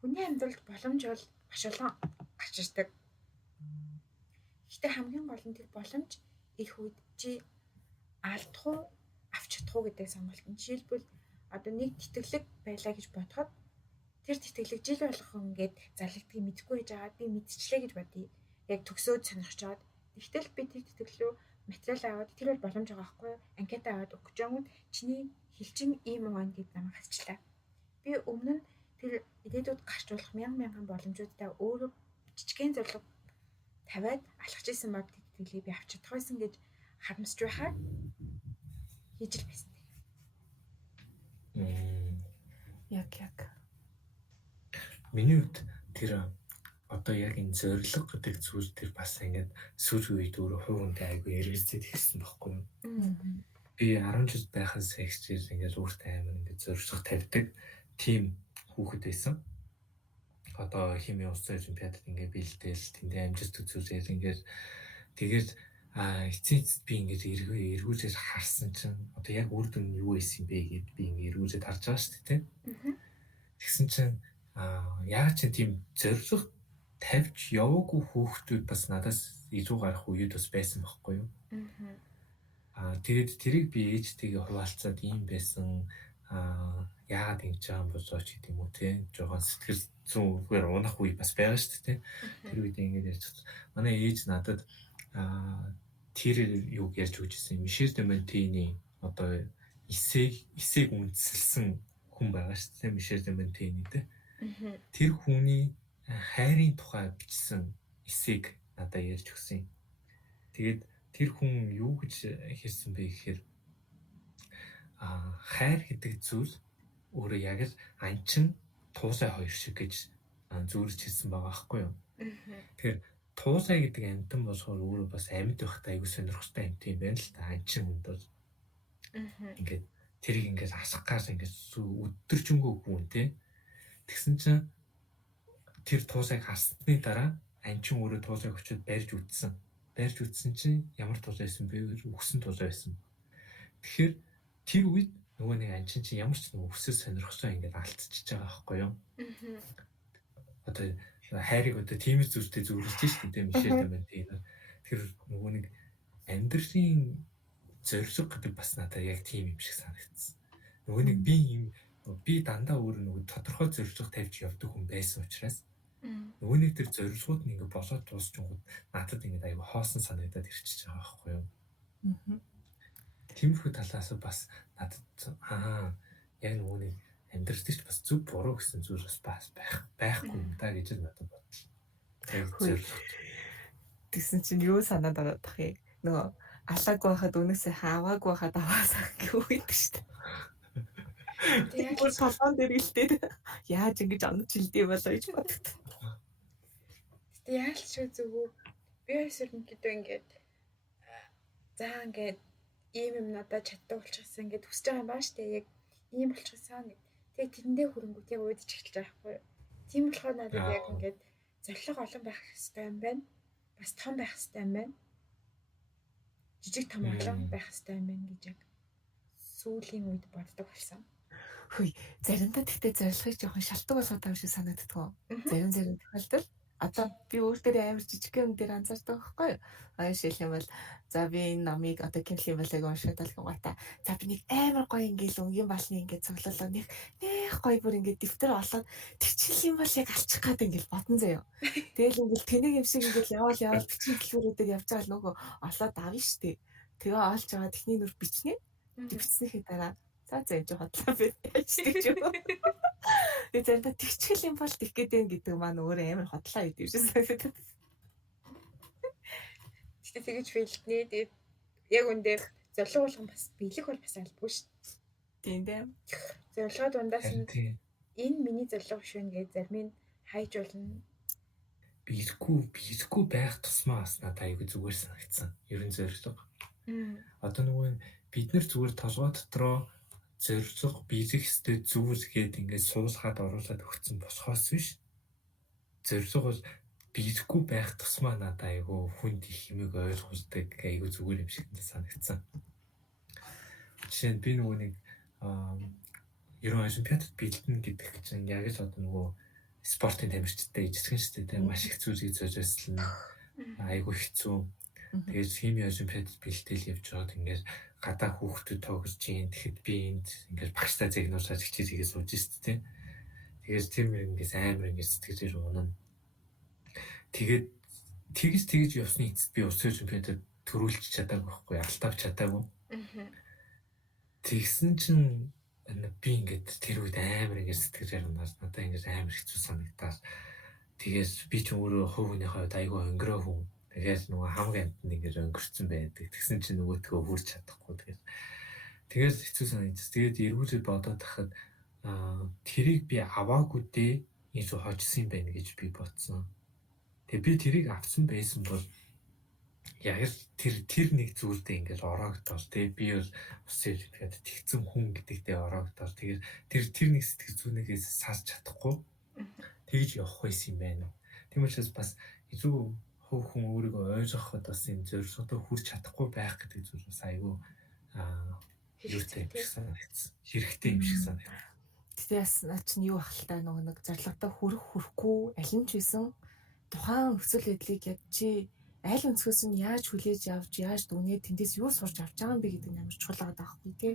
Хүний амьдралд боломж бол маш олон гарч ирдэг. Гэхдээ хамгийн гол нь тэр боломж ирэх үед чи алдах уу, авч чадах уу гэдэг сонголт. Жишээлбэл одоо нэг тэтгэлэг байлаа гэж бодоход тэр тэтгэлэг жил болгон ингээд зарлагдгийг мэдэхгүй байж байгаа би мэдчихлээ гэж бодъё. Яг төгсөөд сонирхож чаад. Тэгтэл би тэр тэтгэлөө материал аваад тэр бол боломж байгаа байхгүй юу? Анкета аваад өгч юмд чиний хэлчин ийм байна гэд намайг хасчлаа. Би өмнө нь тэр ирээдүйд гарч болох мянган боломжуудтай өөрөө жижигхэн зорилго тавиад алхаж исэн баг тэтгэлийг би авч чадах байсан гэж харамсч байхаар хийж л байсан. Яг. Миний хувьд тэр одоо яг энэ зорилго гэдэг зүйл тэр бас ингээд сүүл үед өөрөө хувь хүндээ айгүй эргэлзээд ирсэн байхгүй юу? Би 10 жил байхаас ихсээр ингээд өөртөө амар ингээд зорилго тавьдаг тийм хүүхэд байсан. Одоо химийн улсын олимпиадад ингээд бэлдээл тэндээ амжилт үзүүлээд ингээд тэгээд эцээст би ингээд эргүүлээд харсан чинь одоо яг үр дүн нь юу байсан бэ гэд би ингээд эргүүлээд харж байгаа шүү дээ. Тэгсэн чинь яг ч тийм зорилго тавьж яваагүй хүүхдүүд бас надаас илүү гарах үед бас байсан байхгүй юу? Тэгээд тэрийг би ээжтэйгээ хуваалцаад ийм байсан яагаад ингэж байгаа юм болооч гэдэг юм уу те жоохон сэтгэл зүйгээр унах үе бас байгаа шүү дээ. Тэр үед ингэж ярьж манай ээж надад тэр юуг ярьж өгчсэн Мишель де Монтейний одоо эсээг үндэслсэн хүн байгаа шүү дээ. Мишель де Монтейний те. Тэр хүний хайрын тухай бичсэн эсээг надад ярьж өгсөн. Тэгээд тэр хүн юу гэж хэлсэн бэ гэхээр хайр гэдэг зүйл өөрөө яг л анчин туусай хоёр шиг гэж зүүрж хэлсэн байгаа байхгүй юу. Тэгэхээр туусай гэдэг амтан болохоор өөрөө бас амьд байхдаа аягүй сонирхолтой амт юм байна л та анчин хүнд бол. Ингээд тэрийг ингээд асах гаас ингээд өдөржингөө гүн те. Тэгсэн чинь тэр туусайг хассны дараа анчин өөрөө туусайг өчөд барьж үтсэн. Барьж үтсэн чинь ямар туусай байсан бэ? Үхсэн туусай байсан. Тэгэхээр тэр үед нөгөө нэг анчин чинь ямар ч нэг өсөж сонирхсоо ингээд алдчихж байгаа байхгүй юу? Одоо хайрыг одоо тийм зүйлтэй зөвлөж шүү дээ Мишель де Монтейн. Тэр нөгөө нэг амьдралын зорилго гэдэг бас надад яг тийм юм шиг санагдсан. Нөгөө нэг би дандаа өөрөө нөгөө тодорхой зорилго тавьж явдаг хүн байсан учраас нөгөө нэг тэр зорилгууд нь ингээд болоод дуусчихгод надад ингээд аюу хоосон санагдаад ирчихэж байгаа байхгүй юу? Тиймэрхүү талаас бас надад яг нөгөө нэг амьдралч бас зөв буруу гэсэн зүйл бас байхгүй юм да гэж надад бодлоо. Тэгсэн чинь юу санаад ороод тах юм. Нөгөө алаагүй байхад өнөөсөө хаваагүй байхад аваасаа гэдэг шүү дээ. Тэгээд Бүр толгоон дээр гэлтэй яаж ингэж онож хилдэв болоо гэж боддог. яг л шүү зүгөө би эсвэл гэдэг ингээд за ингээд ийм юм надад чаддаг болчихсон ингээд хүсэж байгаа юм байна штэ яг ийм болчихсон гэд. Тэгээд тэрэндээ хөрөнгөт яг уудаж эхэлж байгаа байхгүй юу. Тийм болохоор надад яг ингээд зориг олон байх хэрэгтэй юм байна. Бас том байх хэрэгтэй юм байна. Жижиг том олон байх хэрэгтэй юм байна гэж яг сүүлийн үед боддог болсон. Хөөе, заримдаа тэгтээ зорилгыг жоохон шалтгаан болгоод байгаа шиг санагддаг уу? Зарим тохиолдолд одоо би өөртөө амар жижиг юм дээр анзаардаг байхгүй юу? Жишээлх юм бол за би энэ номыг одоо Kindle-ийн балыг уншаад алгангуудаа за би нэг амар гоё ингээл өнгийн балны ингээд цуглуулаа нэг гоё бүр ингээд дэвтэр олоод тэгчил юм бол яг алчих гад ингээд бодон заяа. Тэгэл ингээд тэнэг юм шиг ингээд яваал бичгийн дэлгүүрүүдэд явж байгаа нөгөө олоод авна штэ. Тэгээ олж байгаа техник нүр бичнэ. Бичснийхээ дараа за энэ хотлоо би гэж юу. Тэгээ заримдаа тэгчл юм бол тэх гээд гэдэг маань өөрөө амар хотлоо гэдэг юм шиг санагдаад. Тэгтээ тэгэж фейлтнээ. Тэгээд яг үндэ зориг болгон бас биелэх бол бас албагүй шүү дээ. Тийм дээ. Зорилгоо дундаас нь энэ миний зориг биш вэ гэж зарим нь хайж болно. Биерэхгүй байх тусмаа бас надад айгүй зүгээр санагдсан. Ерөн зориг. Одоо нөгөө бид нар зүгээр толгой дотроо зориг биелэх ёстой зүйл гээд ингээд суулгаад оруулаад өгсөн босхоос биш. Зориг бол биерэхгүй байх тусмаа надад айгүй хүнд их хэмээг ойлгуулдаг айгүй зүгээр юм шиг санагдсан. Жишээ нь би нөгөө нэг ерөн олимпиадад бэлдэнэ гэдэг чинь яг л одоо нөгөө спортын тамирчтай ижлэгэн шүү дээ. Маш их зүйлийг зожиослно. Айгүй хэцүү. Тэгээд хими олимпиадад бэлдээл явж байгаад ингээд гадаа хүүхдүүд тоглож чинь тэгэхэд би энд ингээд багштай загнуусаад хичээлээ сууж шүү дээ. Тэгээд тэр мөрөнгөөс амар ингээд сэтгэлээр унана. Тэгээд тэгж явсны эцэст би улсын олимпиадад төрүүлж чадаагүй байхгүй алдавч чадаагүй. Тэгсэн чинь би ингээд тэр үед амар ингээд сэтгэлээр унаад надад ингээд амар хэцүү санагдаад тэгээд би ч өөрөө хувь хүнийхээ хувьд айгүй өнгөрөө хүн. Тэгээд нөгөө хамгийн амтнд ингээд өнгөрцөн байдаг. Тэгсэн чинь нөгөөтгөө хүрч чадахгүй тэгээд хэцүү санагдаж. Тэгээд эргүүлээд бодоод тахад тэрийг би аваагүй дээ энэ зүү хожсон юм байна гэж би бодсон. Тэгээд би тэрийг авсан байсан бол яг л тэр нэг зүйлдээ ингээд ороогдол би бол усын олимпиадад тэгсэн хүн гэдэгтээ ороогдол тэгээд тэр нэг сэтгэл зүйнээс салж чадахгүй тэгж явах байсан юм байна. Тийм учраас бас илүү хувь хүн өөрийгөө ойлгоход бас энэ зорилгодоо хүрч чадахгүй байх гэдэг зүйл бас айгүй юутай юм шиг санагдсан. Хэрэгтэй юм шиг санагдсан. Тэгээ бас наа чинь юу ахaltaа нөгөө нэг зорилгодоо хүрэхгүй аль нь ч байсан тухайн нөхцөл байдлыг яг чи аль өнцгөөс нь яаж хүлээж авч яаж дүнээ тэндээс юу сурч авч байгаа юм бэ гэдэг нь амар чухал байгаа байхгүй тий.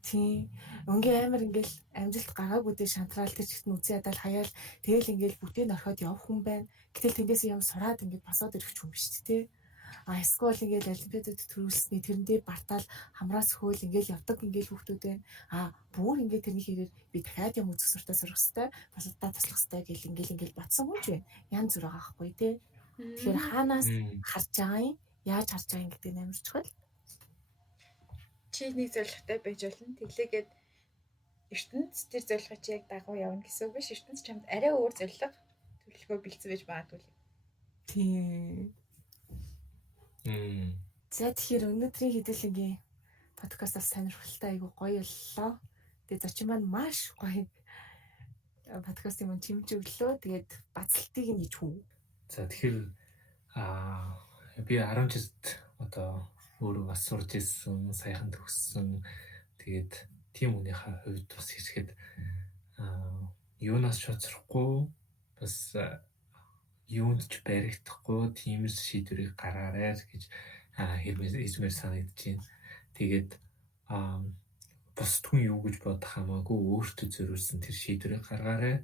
Тийм. Өнгийн амар ингээл амжилт гараагүй дээ шантраал тэр чигт нь үзээ ядал хаяал тэгэл ингээл бүтээн орхиод явах хүн байна. Гэтэл тэндээс юм сураад ингээд босоод ирэх хүн биш тий. Эсвэл ингээл олимпиадад төрүүлсний тэрэндээ бартаал хамраас хөөл ингээл явдаг ингээл хүүхдүүд байна. Бүр ингээд тэрний хэрээр би дахиад юм үзэх суртаа сурах хэвээр бас удаа таслах хэвээр гэл ингээл бодсон хүн ч байна. Янз бүр байгаа байхгүй тий. Тэгэхээр хаанаас харж байгаа юм яаж харж байгаа юм гэдэг нь амар чухал. Чи нэг зорилготой байж болно. Тэглээгээд ертөнц тэр зорилгыг чи яг дагуу явна гэсэн үг биш. ертөнц чамд арай өөр зорилго төлөвлөгөө бэлдсэн байж магадгүй. Тийм. За тэгэхээр өнөөдрийн хэдүүлэнгийн подкастаас сонирхолтой айгу гоё боллоо. Тэгээ зочин маань маш гоё подкаст юм чимж өглөө. Тэгээд бацалтыг нь хийж хүү. За тэгэхээр би 10 жилд одоо өөрөө бас сурж ирсэн, саяхан төгссөн. Тэгээд тийм хүнийхээ хувьд бас ирэхэд юунаас шоцрохгүй бас юунд ч баригдахгүй тийм шийдвэрийг гаргаарай гэж хэлмээр санагдаж байна. Тэгээд бусд хүн юу гэж бодох хамаагүй өөртөө зориулсан тэр шийдвэрийг гаргаарай.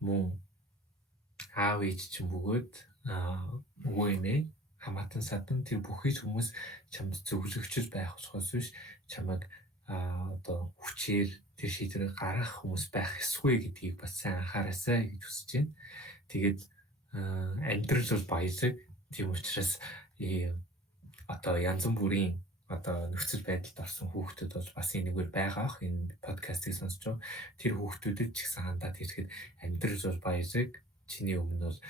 Мөн аав ээж чинь бөгөөд өвөө эмээ хамаатан садан тэр бүхий хүмүүс чамд зөвлөгчөж байх болохоос биш чамайг одоо хүчээр тэр шийдвэрийг гаргах хүмүүс байх ёсгүй гэдгийг бас сайн анхаараасай гэж хүсэж байна. Тэгээд амьдрал бол баялаг. Тийм учраас одоо янз бүрийн одоо нөхцөл байдалд орсон хүүхдүүд бол бас энэгээр байгаа ах энэ подкастыг сонсож байгаа. Тэр хүүхдүүдэд ч гэсэн хандаад ирэхэд амьдрал бол баярыг чиний өмнө бол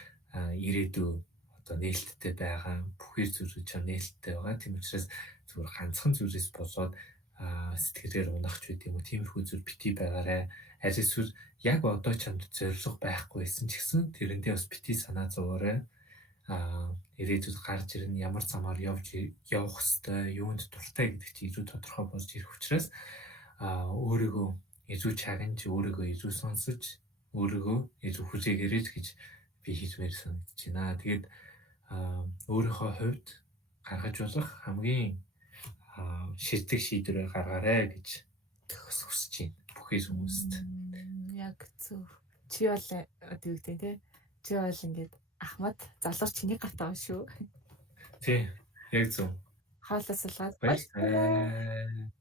ирээдүй одоо нээлттэй байгаа. Бүхий зүйл ч нээлттэй байгаа. Тийм учраас зүгээр ганцхан зүйлээс болоод сэтгэлээр унах ч үгүй юм уу. Тиймэрхүү зүйл бити байгаарэ. Аль эсвэл яг одоо чамд зориг байхгүй байсан ч гэсэн тэрэндээ бас бити санаа зовоорой. Ирээдүйд гарч ирнэ ямар замаар явах хэвээр юунд дуртай гэдэг чи илүү тодорхой болж ирэх учраас өөрийгөө илүү чагнаж өөрийгөө илүү сонсож өөрийгөө илүү хүлээгээрэй гэж би хэлмээр санагдаж байна. Тэгээд өөрийнхөө хувьд гаргаж болох хамгийн шилдэг шийдвэрээ гаргаарай гэж хүсэж байна. Бүхий хүмүүст. Яг зөв. Чи бол одоо юу гэдэг те? Чи бол ингээд Ахмад залуур чиний гарт байгаа шүү. Тий, яг зөв. Хоолоос суулгаад Баярлалаа.